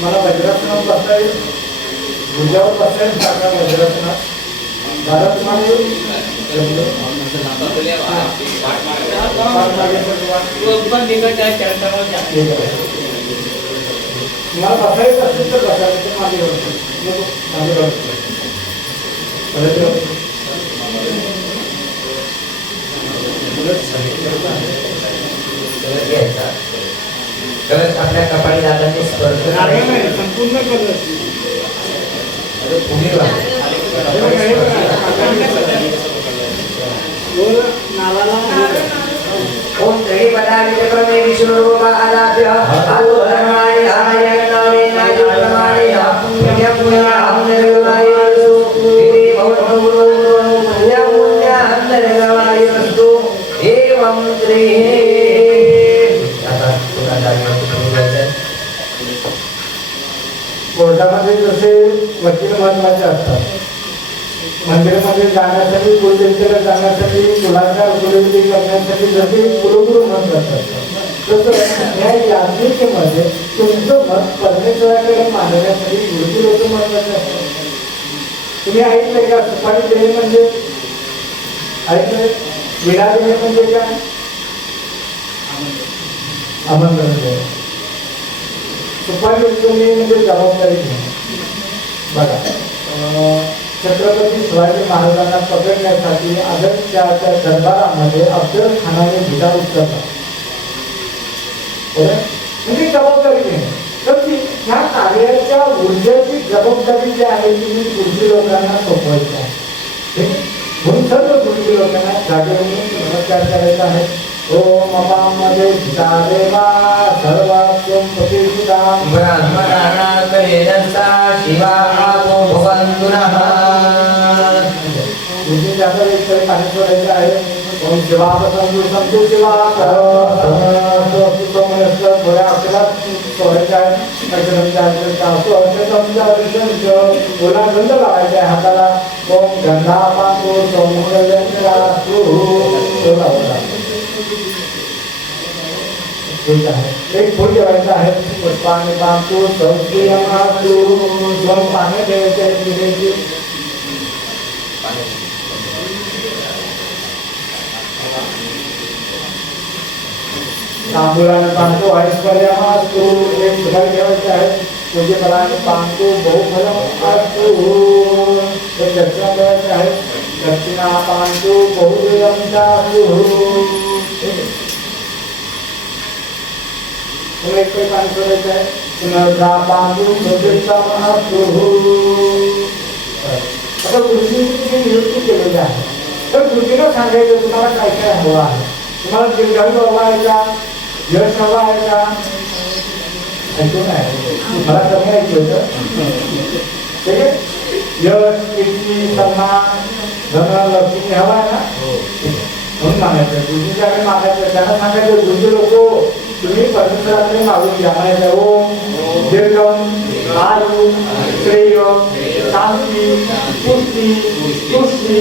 मला वज्रासनात बसता येईल. भुजावर बसता येईल. टाका वज्रासनात. भारत माने मला बसायचं असेल तर बसायचं. मागे कलश आपल्या कपाळी दादाने स्पर्श करायचा. संपूर्ण कलर ओम त्रिणी पदानि क्रमे विष्णुरूपा आदाभ्य आदो धर्माणि धारय नामेन युक्तमाणि पुण्यं पुण्यं निर्गमायस्तु इति भवतो पुण्यं पुण्यं निर्गमायस्तु एवं त्रिः. आता तुला जागे कोर्टामध्ये जसे वकील महत्वाचे असतात. मंदिरामध्ये जाण्यासाठी कुलदेवतेला जाण्यासाठी मुलांच्या कुलदेवते करण्यासाठी जसे कुलगुरू महत्वाचे असतात तसं या यात्रिकेमध्ये तुमचं मत परमेश्वराकडे मांडण्यासाठी गुरुजी लोक महत्वाचे असतात. तुम्ही ऐकलं का सुपारी देणे म्हणजे ऐकलं. विडा देणे म्हणजे काय? आमंत्रण देणे. सुपारी तुम्ही म्हणजे जबाबदारी घेणे. बघा छत्रपती शिवाजी महाराजांना पकडण्यासाठी आदर्शच्या दरबारामध्ये अफजल खानाने भिडा उचलला. म्हणजे जबाबदारी घेणे. तर ह्या कार्याच्या ऊर्जेची जबाबदारी जी आहे ती मी गुरुजी लोकांना सोपवायची आहे. म्हणून सर्व गुरुजी लोकांना जागेवरून नमस्कार करायचा आहे. ओम अपामध्ये देवा सर्वात्म प्रतिष्ठां ब्रह्मणानार्थेनसा शिवा भवन्तु नः. तुझी जाता एक पाणी सोडायचं आहे. ओम शिवा संतु संतु शिवा थोड्या अक्षरात सोडायचं आहे. ओला गंध लावायचा आहे हाताला. ओम गंधा पांडू एक फूल ठेवायचं आहे. पुष्पाने पांडू दोन पाने ठेवायचे आहेत. तांदूळाने पांडू ऐश्वर्या एक सुपारी ठेवायची आहे. तुझे फलाने पांडू बहुफलम असतो. एक दक्षिणा ठेवायची आहे. दक्षिणा पांडू बहुदेवम एक पाणी सोडायचं आहे. पुनर्धा पांडू आता गुरुजींची तुम्ही नियुक्ती केलेली आहे. तर गुरुजीला सांगायचं तुम्हाला काय काय हवं आहे. तुम्हाला दीर्घायू हवा आहे का? यश हवा आहे का? ऐकून आहे मला कमी ऐकू होतं. ठीक आहे. यश कीर्ती सन्मान धन लक्ष्मी हवा आहे ना. म्हणून मागायचं. गुरुजींच्याकडे मागायचं. त्यांना सांगायचं गुरुजी लोक तुम्ही परमेश्वराकडे मागून घ्या. म्हणायचं ओम दीर्घम आयु श्रेय शांती पुष्टी तुष्टी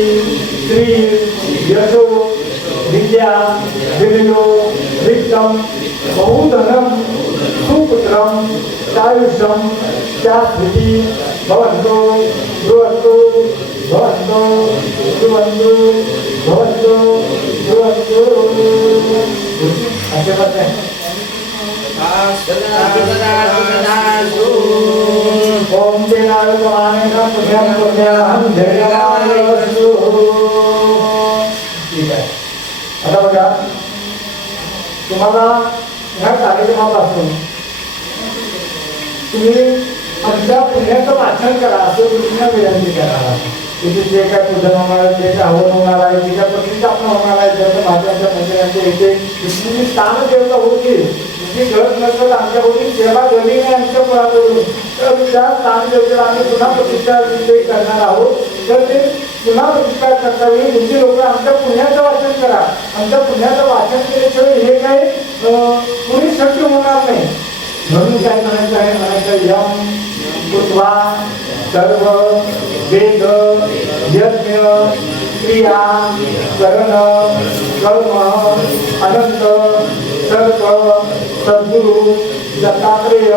श्री यशो विद्या विनयो वित्तम बहुधनम सुपुत्रम चायुषम चास्मृती भवन्तु ध्रुवन्तु भवन्तु ध्रुवन्तु भवन्तु ध्रुवन्तु. असे करते हैं. ओम देनाय पुण्याचा पुण्याम पुण्याहम जयगावस्तु. ठीक आहे. आता बघा तुम्हाला ह्या कार्यक्रमापासून तुम्ही आमच्या पुण्याचं वाचन करा असं तुम्ही विनंती करा. तिथे जे काय पूजन होणार आहे, जे काय हवन होणार आहे, जे काय प्रतिष्ठापना होणार आहे, जसं महाराजांच्या मंदिरांच्या इथे तुम्ही स्थान देवता होती तुमची गरज नसतं आमच्याकडून सेवा झाली नाही आमच्या मुळाकडून, तर त्या स्थान देवतेला आम्ही पुन्हा प्रतिष्ठा करणार आहोत. तर ते पुन्हा प्रतिष्ठा करता वेळी तुमची लोक आमच्या पुण्याचं वाचन करा. आमच्या पुण्याचं वाचन केल्याशिवाय हे काही कोणी शक्य होणार नाही. म्हणून काय म्हणायचं आहे, म्हणायचं यम कृत्वा सर्व वेद यज्ञ क्रिया करण कर्म अनंत सर्प सद्गुरु दत्तात्रेय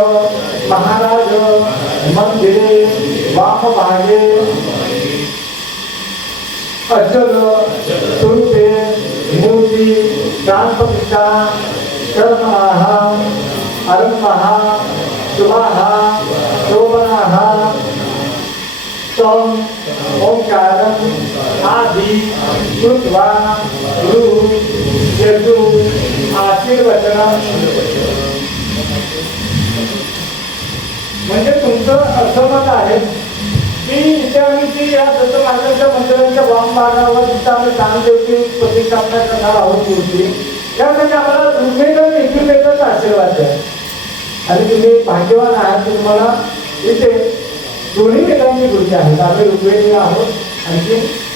महाराज मंदिरे वामभागे अचल स्वरूपे मूर्ती प्राणप्रतिष्ठा कर्मणाः अरम्भः शुभाः शोभनाः तम ओंकारम आदि कृत्वा गुरु यजु आशीर्वचन. म्हणजे तुमचं असं मत आहे की इथे आम्ही जी या दत्त महाराजांच्या मंदिरांच्या वाम भागावर जिथं आम्ही दानदेवची प्रतिष्ठापना करणार आहोत मूर्ती, त्यासाठी आम्हाला ऋग्वेद आणि यजुर्वेदाचा आशीर्वाद आहे. आणि तुम्ही भाग्यवान आहात की तुम्हाला इथे दोन्ही वेदांची कृती आहेत. आम्ही ऋग्वेदी आहोत आणखी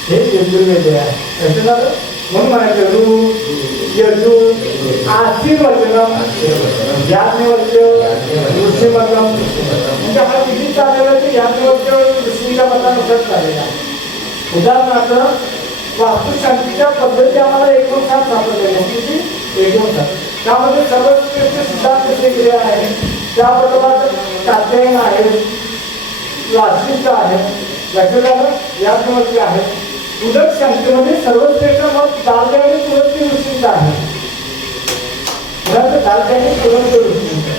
हे यजुर्वेद आहे. कसं झालं म्हणून म्हणायचं ऋ यजु आशीर्वचनम याज्ञवल्क्य ऋषीमतम. म्हणजे हा विधी चाललेला की याज्ञवल्क्य ऋषीच्या मतानुसार चाललेला आहे. उदाहरणार्थ वास्तुशांतीच्या पद्धती आम्हाला 59 सापडलेल्या आहेत. किती 59. त्यामध्ये सर्वश्रेष्ठ सिद्धांत दिले आहेत. त्याबरोबर कात्यायन आहे, वासिष्ठ आहे, लक्षात याज्ञवल्क्य आहे. उदक शांतीमध्ये सर्वश्रेष्ठ मत दालते आणि पुरस्ती ऋषींचं आहे. दालते आणि पुरस्ती ऋषींचं.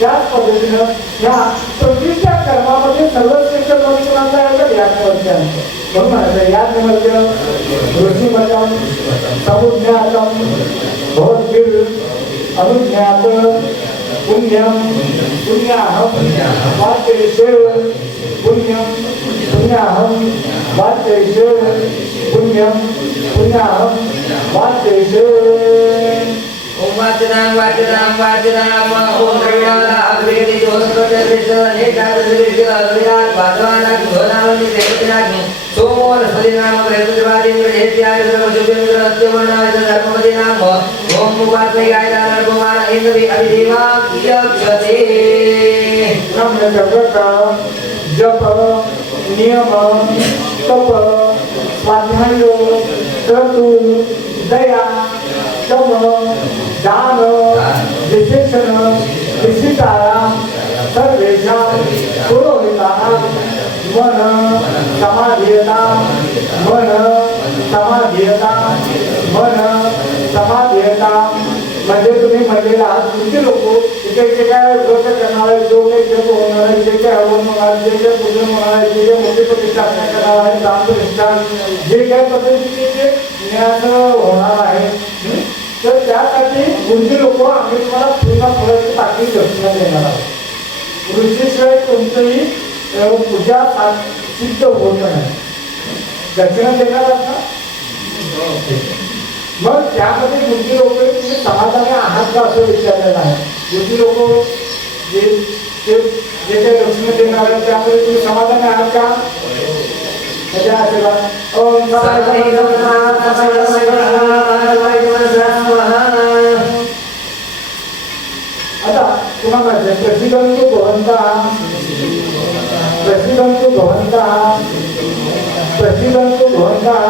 त्याच पद्धतीनं ह्या प्रतिष्ठा कर्मामध्ये सर्वश्रेष्ठ मत कुणाचं आहे तर याज्ञवल्क्यांचं. म्हणून म्हणायचं याज्ञवल्क्य ऋषीमतम समुज्ञातम भवद्भिः अनुज्ञात पुण्यम पुण्याहम वाचयिष्ये पुण्यम पुण्याहम वाचयिष्ये पुण्यम पुण्याहम वाचयिष्ये. ओम वाचनाम वाचनाम वाचनाम ओम द्रव्याला अग्रेति जोस्पत्यस्य नेकादशविषय अग्निरात वाचवानां घोरावनि देवतिनाग्नि सोमोर सदिनाम ग्रहद्वारेन्द्र हेत्याय सर्वशुभेन्द्र अत्यवर्णाय धर्मपतिनाम ओम वाचयाय कुमार इंद्रि अभिदेवा यक्षते. ब्रह्मचर्य जप नियम तप स्वाध्याय क्रतु दया शम दान विशेषण विशिष्टाया सर्वेषां पुरोहितानां मन समाधीयता मन समाधीयता मन समाधीयता. म्हणजे तुम्ही म्हणलेला आहात तुमचे लोक इथे जे काय व्रत करणार आहे, जो काही जप होणार आहे, जे काय हवन होणार आहे, जे काय पूजन होणार आहे, जे काय मूर्ती प्रतिष्ठापना करणार आहे, दानप्रतिष्ठा जे काय पद्धतीने जे न्यास होणार आहे, तर त्यासाठी तुमचे लोक आम्ही तुम्हाला पूर्ण फळाची टाकी दक्षिणा देणार आहोत. ऋषीशिवाय कोणतंही पूजा सिद्ध होत नाही. दक्षिणा देणार आहात ना. मग त्यामध्ये तुमची लोक तुम्ही समाधानी आहात का असं विचारलेलं आहे. तुमची लोक जे जे काही दक्षिणा देणार आहेत त्यामध्ये तुम्ही समाधानी आहात का. त्याच्या आशीर्वाद आता तुम्हाला प्रसिद्धंतु भवन्तः प्रसिद्धंतु भवन्तः प्रसिद्धंतु भवन्तः.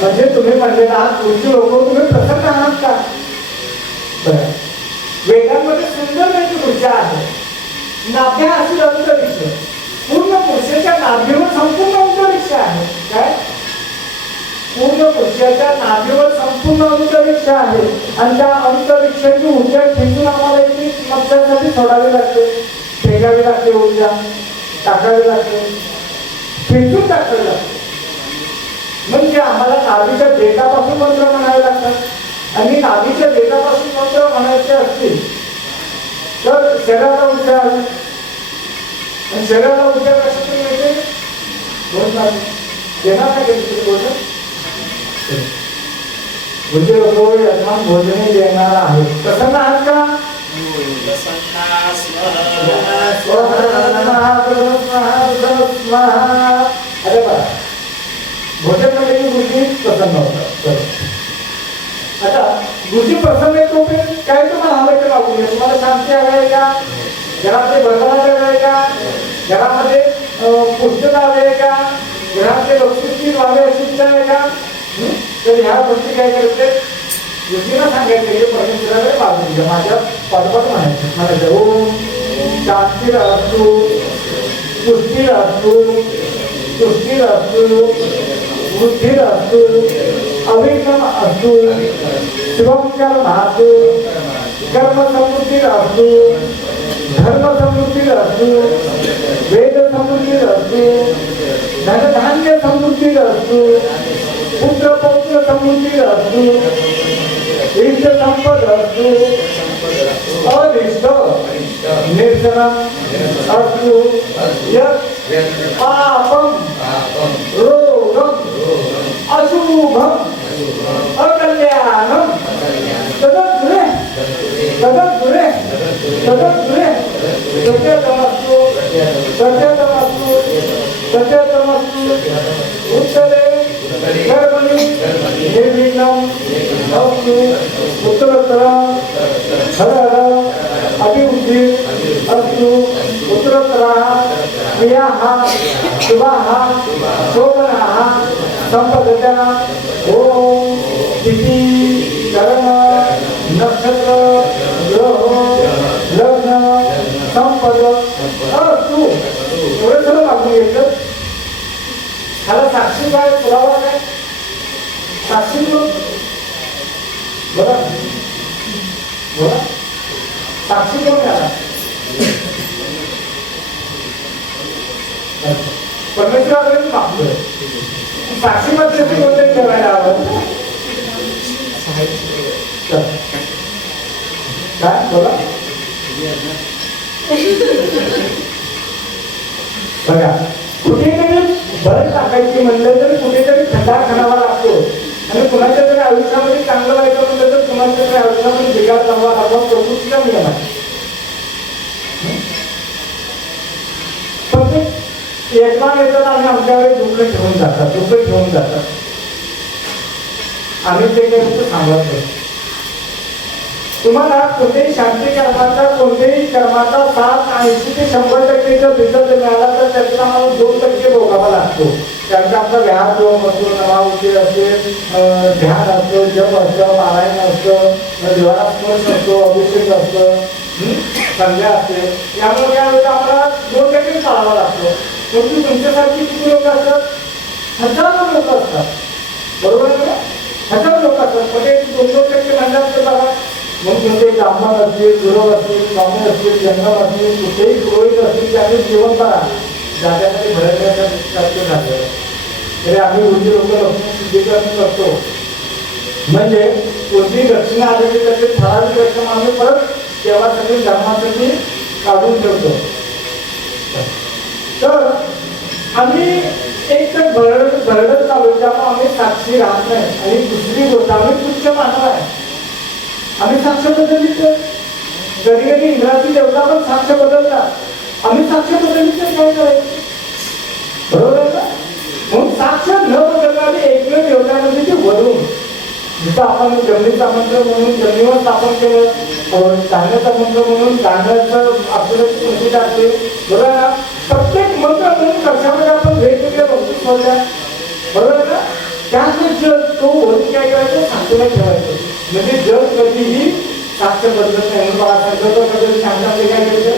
म्हणजे तुम्ही म्हणलेला आहात तुमची लोक तुम्ही प्रसन्न आहात का. वेदांमध्ये सुंदर पैकी ऊर्जा आहे. नाभ्या असेल अंतरिक्ष, पूर्ण पुरुषाच्या नाभीवर संपूर्ण अंतरिक्ष आहे. काय पूर्ण पुरुषाच्या नाभीवर संपूर्ण अंतरिक्ष आहे. आणि त्या अंतरिक्षाची ऊर्जा खेचून आम्हाला इथे मत्स्यासाठी सोडावी लागते, फेकावी लागते ऊर्जा. टाकावे लागते, खेचून टाकावे लागते. म्हणजे आम्हाला नाभीच्या देठापासून मंत्र म्हणावे लागतात आणि नाभीच्या देठापासून मंत्र म्हणायचे असतील तर शरीराला ऊर्जा आहे आणि शरीराला ऊर्जा कशातून मिळते? भोजनातून. देणार का केली भोजन? म्हणजे रोज यजमान भोजने देणार आहे. प्रसन्न आहात का? अरे बा भोजन म्हणजे गुरुजी प्रसन्न होतात. आता गुरुजी प्रसन्न येतो काय तुम्हाला हवं ते मागून घ्या. तुम्हाला शांती हवी आहे का? घरामध्ये भरभराट हवी आहे का? घरामध्ये पुष्टता हवी आहे का? घरामध्ये लक्ष्मी व्हावे अशी इच्छा आहे का? तर ह्या गोष्टी काय करते गुरुजींना सांगायचं की परमेश्वराकडे मागून घ्या. माझ्या पाठोपाठ म्हणायचं मला ओम शांतीला असतो, पुष्टीला असतो, तुष्टीला असतो, बुद्धीला असतो, अविक्रम असतो, शिवंकर भासतो, कर्म समृद्धीला असतो, धर्म समृद्धीला असतो, वेद समृद्धीला असतो, धनधान्य समृद्धीला असतो, पुत्र पौत्र समृद्धीला असतो, इष्ट संपद असतो, अनिष्ट निर्जनम असतो, यत् पापम रोगम अशुभम अकल्याणम तदद्दुरे तदद्दुरे तदद्दुरे सत्यतमस्तु सत्यतमस्तु सत्यतमस्तु उत्तरे कर्मणि निर्विघ्नं अस्तु उत्तरोत्तरं हर हर अभिवृद्धि अस्तु उत्तरोत्तराः क्रियाः शुभाः शोभनाः संपदतः. ओम तिथी करण नक्षत्र ग्रह लग्न संपद अस्तु. एवढं सगळं मागून घ्यायचं. ह्याला साक्षी काय पुरावा काय? साक्षी बोला बोला साक्षी कोण त्याला? परमेश्वराकडे मागतोय. साक्षी पद्धती कोणते ठेवायला हवं? काय बोला बघा कुठेतरी भर टाकायची म्हणलं तर कुठेतरी खड्डा खाणावा लागतो आणि कुणाच्या तरी आयुष्यामध्ये चांगलं व्हायचं म्हणलं तर कुणाच्या तरी आयुष्यामध्ये बिघाड लावा लागतो. प्रकृतीचा नियम आहे. प्रत्येक यजमान येतात आणि आमच्याकडे दुःख ठेवून जातात. आम्ही ते काही सांगत नाही. तुम्हाला कोणत्याही शांती कर्माचा कोणत्याही कर्माचा 80 ते 100% जर रिझल्ट मिळाला तर त्याचा आम्हाला 2% भोगावा लागतो. त्यांचा आपला व्यायाम जोम असतो, नमावती असते, ध्यान असतं, जप असतं, पारायण असतं, देवाला स्पर्श असतो, अभिषेक असतं, संध्या असते. यामुळे काय होतं आम्हाला 2% चालावा लागतो. परंतु तुमच्यासारखी किती लोक असतात? हजारो लोक असतात. बरोबर आहे का? हजारो लोक असतात. म्हणजे 2% म्हणतात तर बघा मग कोणते ब्राह्मण असतील, गुरव असतील, स्वामी असतील, जंगम असतील, कुठेही पुरोहित असतील त्यांनी जेवण करा जात्यासाठी भरण्यासाठी झालं. तरी आम्ही उंची लोक लक्ष्मी शुद्धीकरण करतो. म्हणजे कोणती दक्षिणा आलेली त्याचे ठराविक रक्कम आम्ही परत देवासाठी धर्मासाठी काढून ठेवतो. तर आम्ही एक तर भरडत चालू त्यामुळे आम्ही साक्षी राहत नाही. आणि दुसरी गोष्ट आम्ही तुच्छ मानव आहे. आम्ही साक्ष बदललीच. कधी कधी इंद्राची देवता पण साक्ष बदलतात. आम्ही साक्ष बदललीच काय करायचं? बरोबर आहे का? म्हणून साक्ष न बदलणारी एकमेव देवता म्हणजे ती वरून. जसं आपण जमिनीचा मंत्र म्हणून जमिनीवर स्थापन केलं, धान्याचा मंत्र म्हणून धान्याचं आपल्याला कृती टाकते. बरोबर ना? प्रत्येक मंत्र म्हणून कशामध्ये आपण वेगवेगळ्या वस्तू ठेवल्या. बरोबर आहे ना? त्याच तो वरून काय करायचं? साक्षीला ठेवायचं. म्हणजे जग कधीही साक्ष बदलत नाही. म्हणून बघा कधी सांगतात काय करायचं?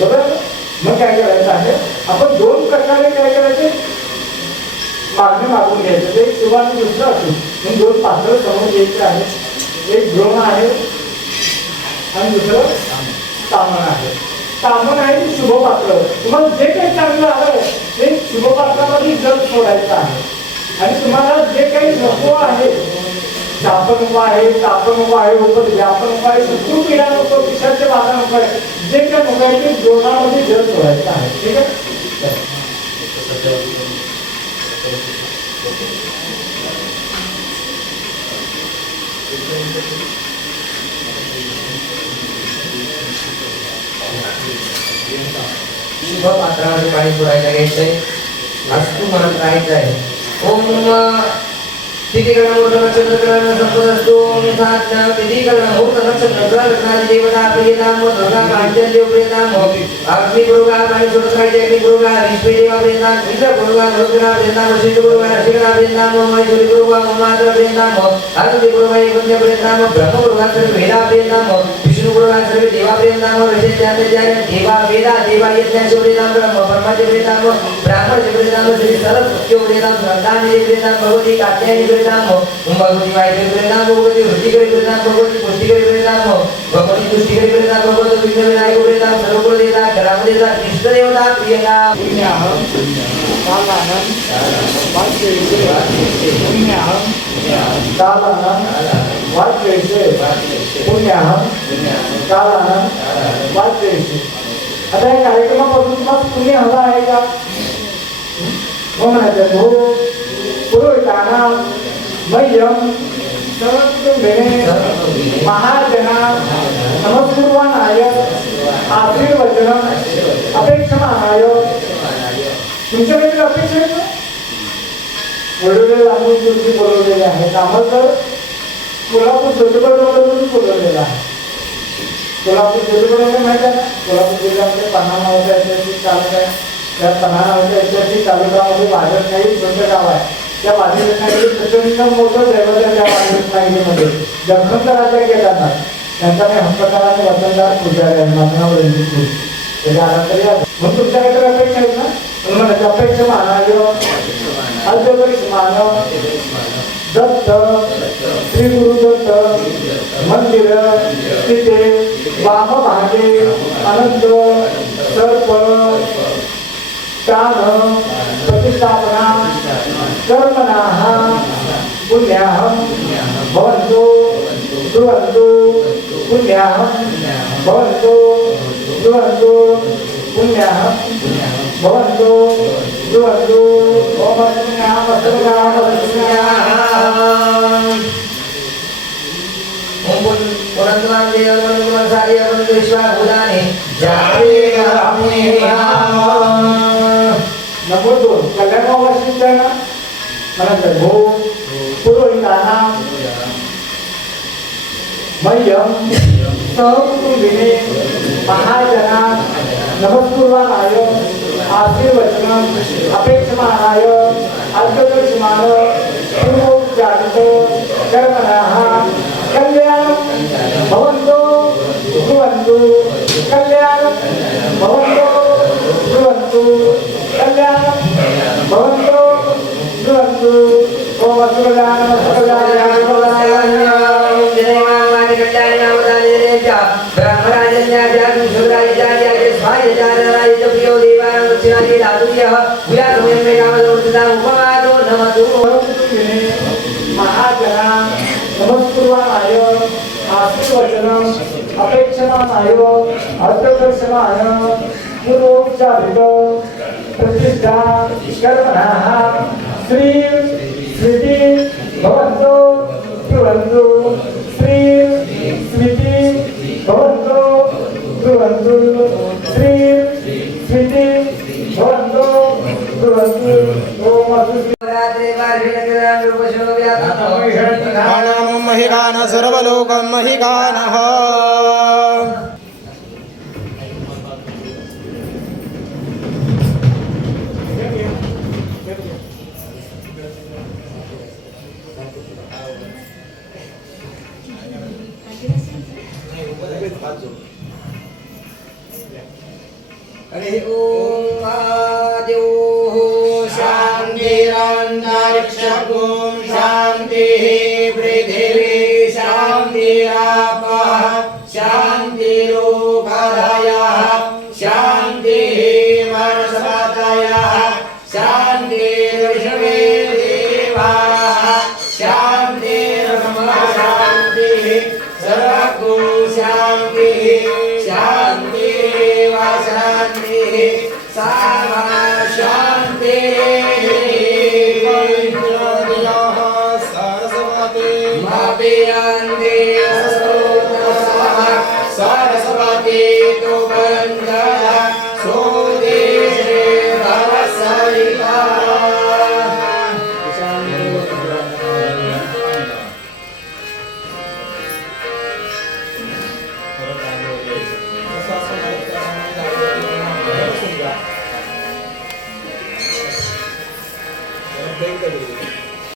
बरोबर. मग काय करायचं आहे? आपण 2 प्रकारे काय करायचे? मागणी मागून घ्यायचं. एक शुभ आणि दुसरं अशुभ. म्हणून 2 पात्र समोर घ्यायचे आहेत. एक भ्रम आहे आणि दुसरं सामान आहे. तांबण आहे ते शुभपात्र. तुम्हाला जे काही चांगलं आलंय ते शुभपात्रामध्ये जल सोडायचं आहे. आणि तुम्हाला जे काही नको आहे, शापन नको आहे, तापन नको आहे, व्यापन नको आहे, शत्रू पीडा नको, पिशाचे बाधा नको आहे, जे काही नको आहे ते द्रोणामध्ये जल सोडायचं आहे. ठीक आहे. शुभ पात्रामध्ये पाणी सोडायला घ्यायचंय. अस्तु म्हणत राहायचं आहे. ओम तिथीकरण मूर्त नक्षत्रकरण संपदस्तु. ओम साधना तिथीकरण मूर्त नक्षत्रकरण देवता प्रियताम दुर्गा पांचल्य प्रियताम अग्नि गुरुगा पाणी सोडत राहायचे. अग्नि गुरुगा विश्व देवा प्रियताम इंद्र गुरुगा रुद्रा प्रियताम वशिष्ठ गुरुगा शिखरा प्रियताम महेश्वरी गुरुगा मात्र प्रियताम आदित्य गुरुगा एकंद्य प्रियताम ब्रह्म गुरुगा सर्व वेदा प्रियताम विष्णु गुरुगा सर्व देवा प्रियताम विशेषाचार्य देवा वेदा देवा यज्ञ प्रियताम ब्रह्म ब्रह्माचे प्रियताम ब्राह्मण प्रियताम श्री सरस्वती प्रियताम श्रद्धांजलि प्रियताम भगवती कात्यायनी प्रियताम भगवती वायदेव प्रियताम भगवती वृत्तिकरी प्रियताम भगवती पुष्टिकरी प्रियताम भगवती तुष्टिकरी प्रियताम भगवती विघ्न विनायक प्रियताम सर्वकुल देवता ग्राम देवता इष्ट देवता प्रियताम पुण्याहं कालानं वाच्येषे पुण्याहं कालानं वाच्येषे पुण्याहं कालानं वाच्येषे. आता या कार्यक्रमापासून तुम्हाला पुण्य हवा आहे का? हो म्हणायचं. हो पुरोहितानां मह्यं सर्वकुटुंबिने महाजना नमस्कुर्वणाय आशीर्वचनम् अपेक्षमाणाय. तुमच्याकडे अपेक्षा आहे का? वडोदे लागून तुम्ही बोलवलेले आहेत. आम्हाला तर कोल्हापूर जोतिबामधून बोलवलेलं आहे. कोल्हापूर जोतिबामध्ये माहीत आहे ना, कोल्हापूर जिल्ह्यामध्ये पन्हाळा नावाचा ऐतिहासिक तालुका आहे. त्या पन्हाळा नावाच्या ऐतिहासिक तालुक्यामध्ये वाजरखाई छोटं गाव आहे. त्या वाजरखाईमध्ये प्रचंड मोठं दैवत आहे. त्या वाजरखाईमध्ये जखमचा राजा केदारनाथ त्यांचा मी हस्तकार आणि वतनदार पुजारी आहे. माझं नाव रणजित घोष. त्याच्या आला तरी म्हणून तुमच्याकडे अपेक्षा आहेत ना. म्हणून अपेक्षा मानाय अद्वैत मानव दत्त श्री गुरुदत्त मंदिर तिथे वाम भागे अनंत सर्प प्राण प्रतिष्ठापना कर्मणाः पुण्याहं भवन्तु ध्रुवन्तु पुण्याहं भवन्तु ध्रुवन्तु पुण्याहं भवन्तु ध्रुवन्तु. ओम पुण्याहं वसुदेवाय ओम पुनंतमान देवमन सारी अवंत विश्वा भूतानि जाते रामेयाम. नंबर 2 कल्याणवासी आहे ना. म्हणायचं भो पुरोहितानां मह्यं सहकुटुंबिने महाजना नमस्कुर्वणाय आशीर्वचनम् अपेक्षमाणाय अद्वैतमानव पूर्वोपचारित कर्मणाः कल्याणं भवन्तु ध्रुवन्तु कल्याणं भवन्तु ध्रुवन्तु कल्याणं भवन्तु ध्रुवन्तु. ओम असुरदान महाजना नमस्कुर्वणाय आशीर्वचनम् अपेक्षमाणाय अर्थदर्शनाय पूर्वोपचारित प्रतिष्ठा कर्मणाः श्री स्मृति भवन्तु ध्रुवन्तु. श्री स्मृति भवन्तु ध्रुवन्तु. श्री स्मृति भवन्तु ध्रुवन्तु. ओम रात्रे वार्षिकग्राम रूपशो व्यापकं गानम् महिगान सर्वलोकं महिगानः. हरि ओम आद्यो शान्तिरन्तरिक्षं शान्तिः पृथिवी शान्तिरापः शान्तिरोपधयः तो बंद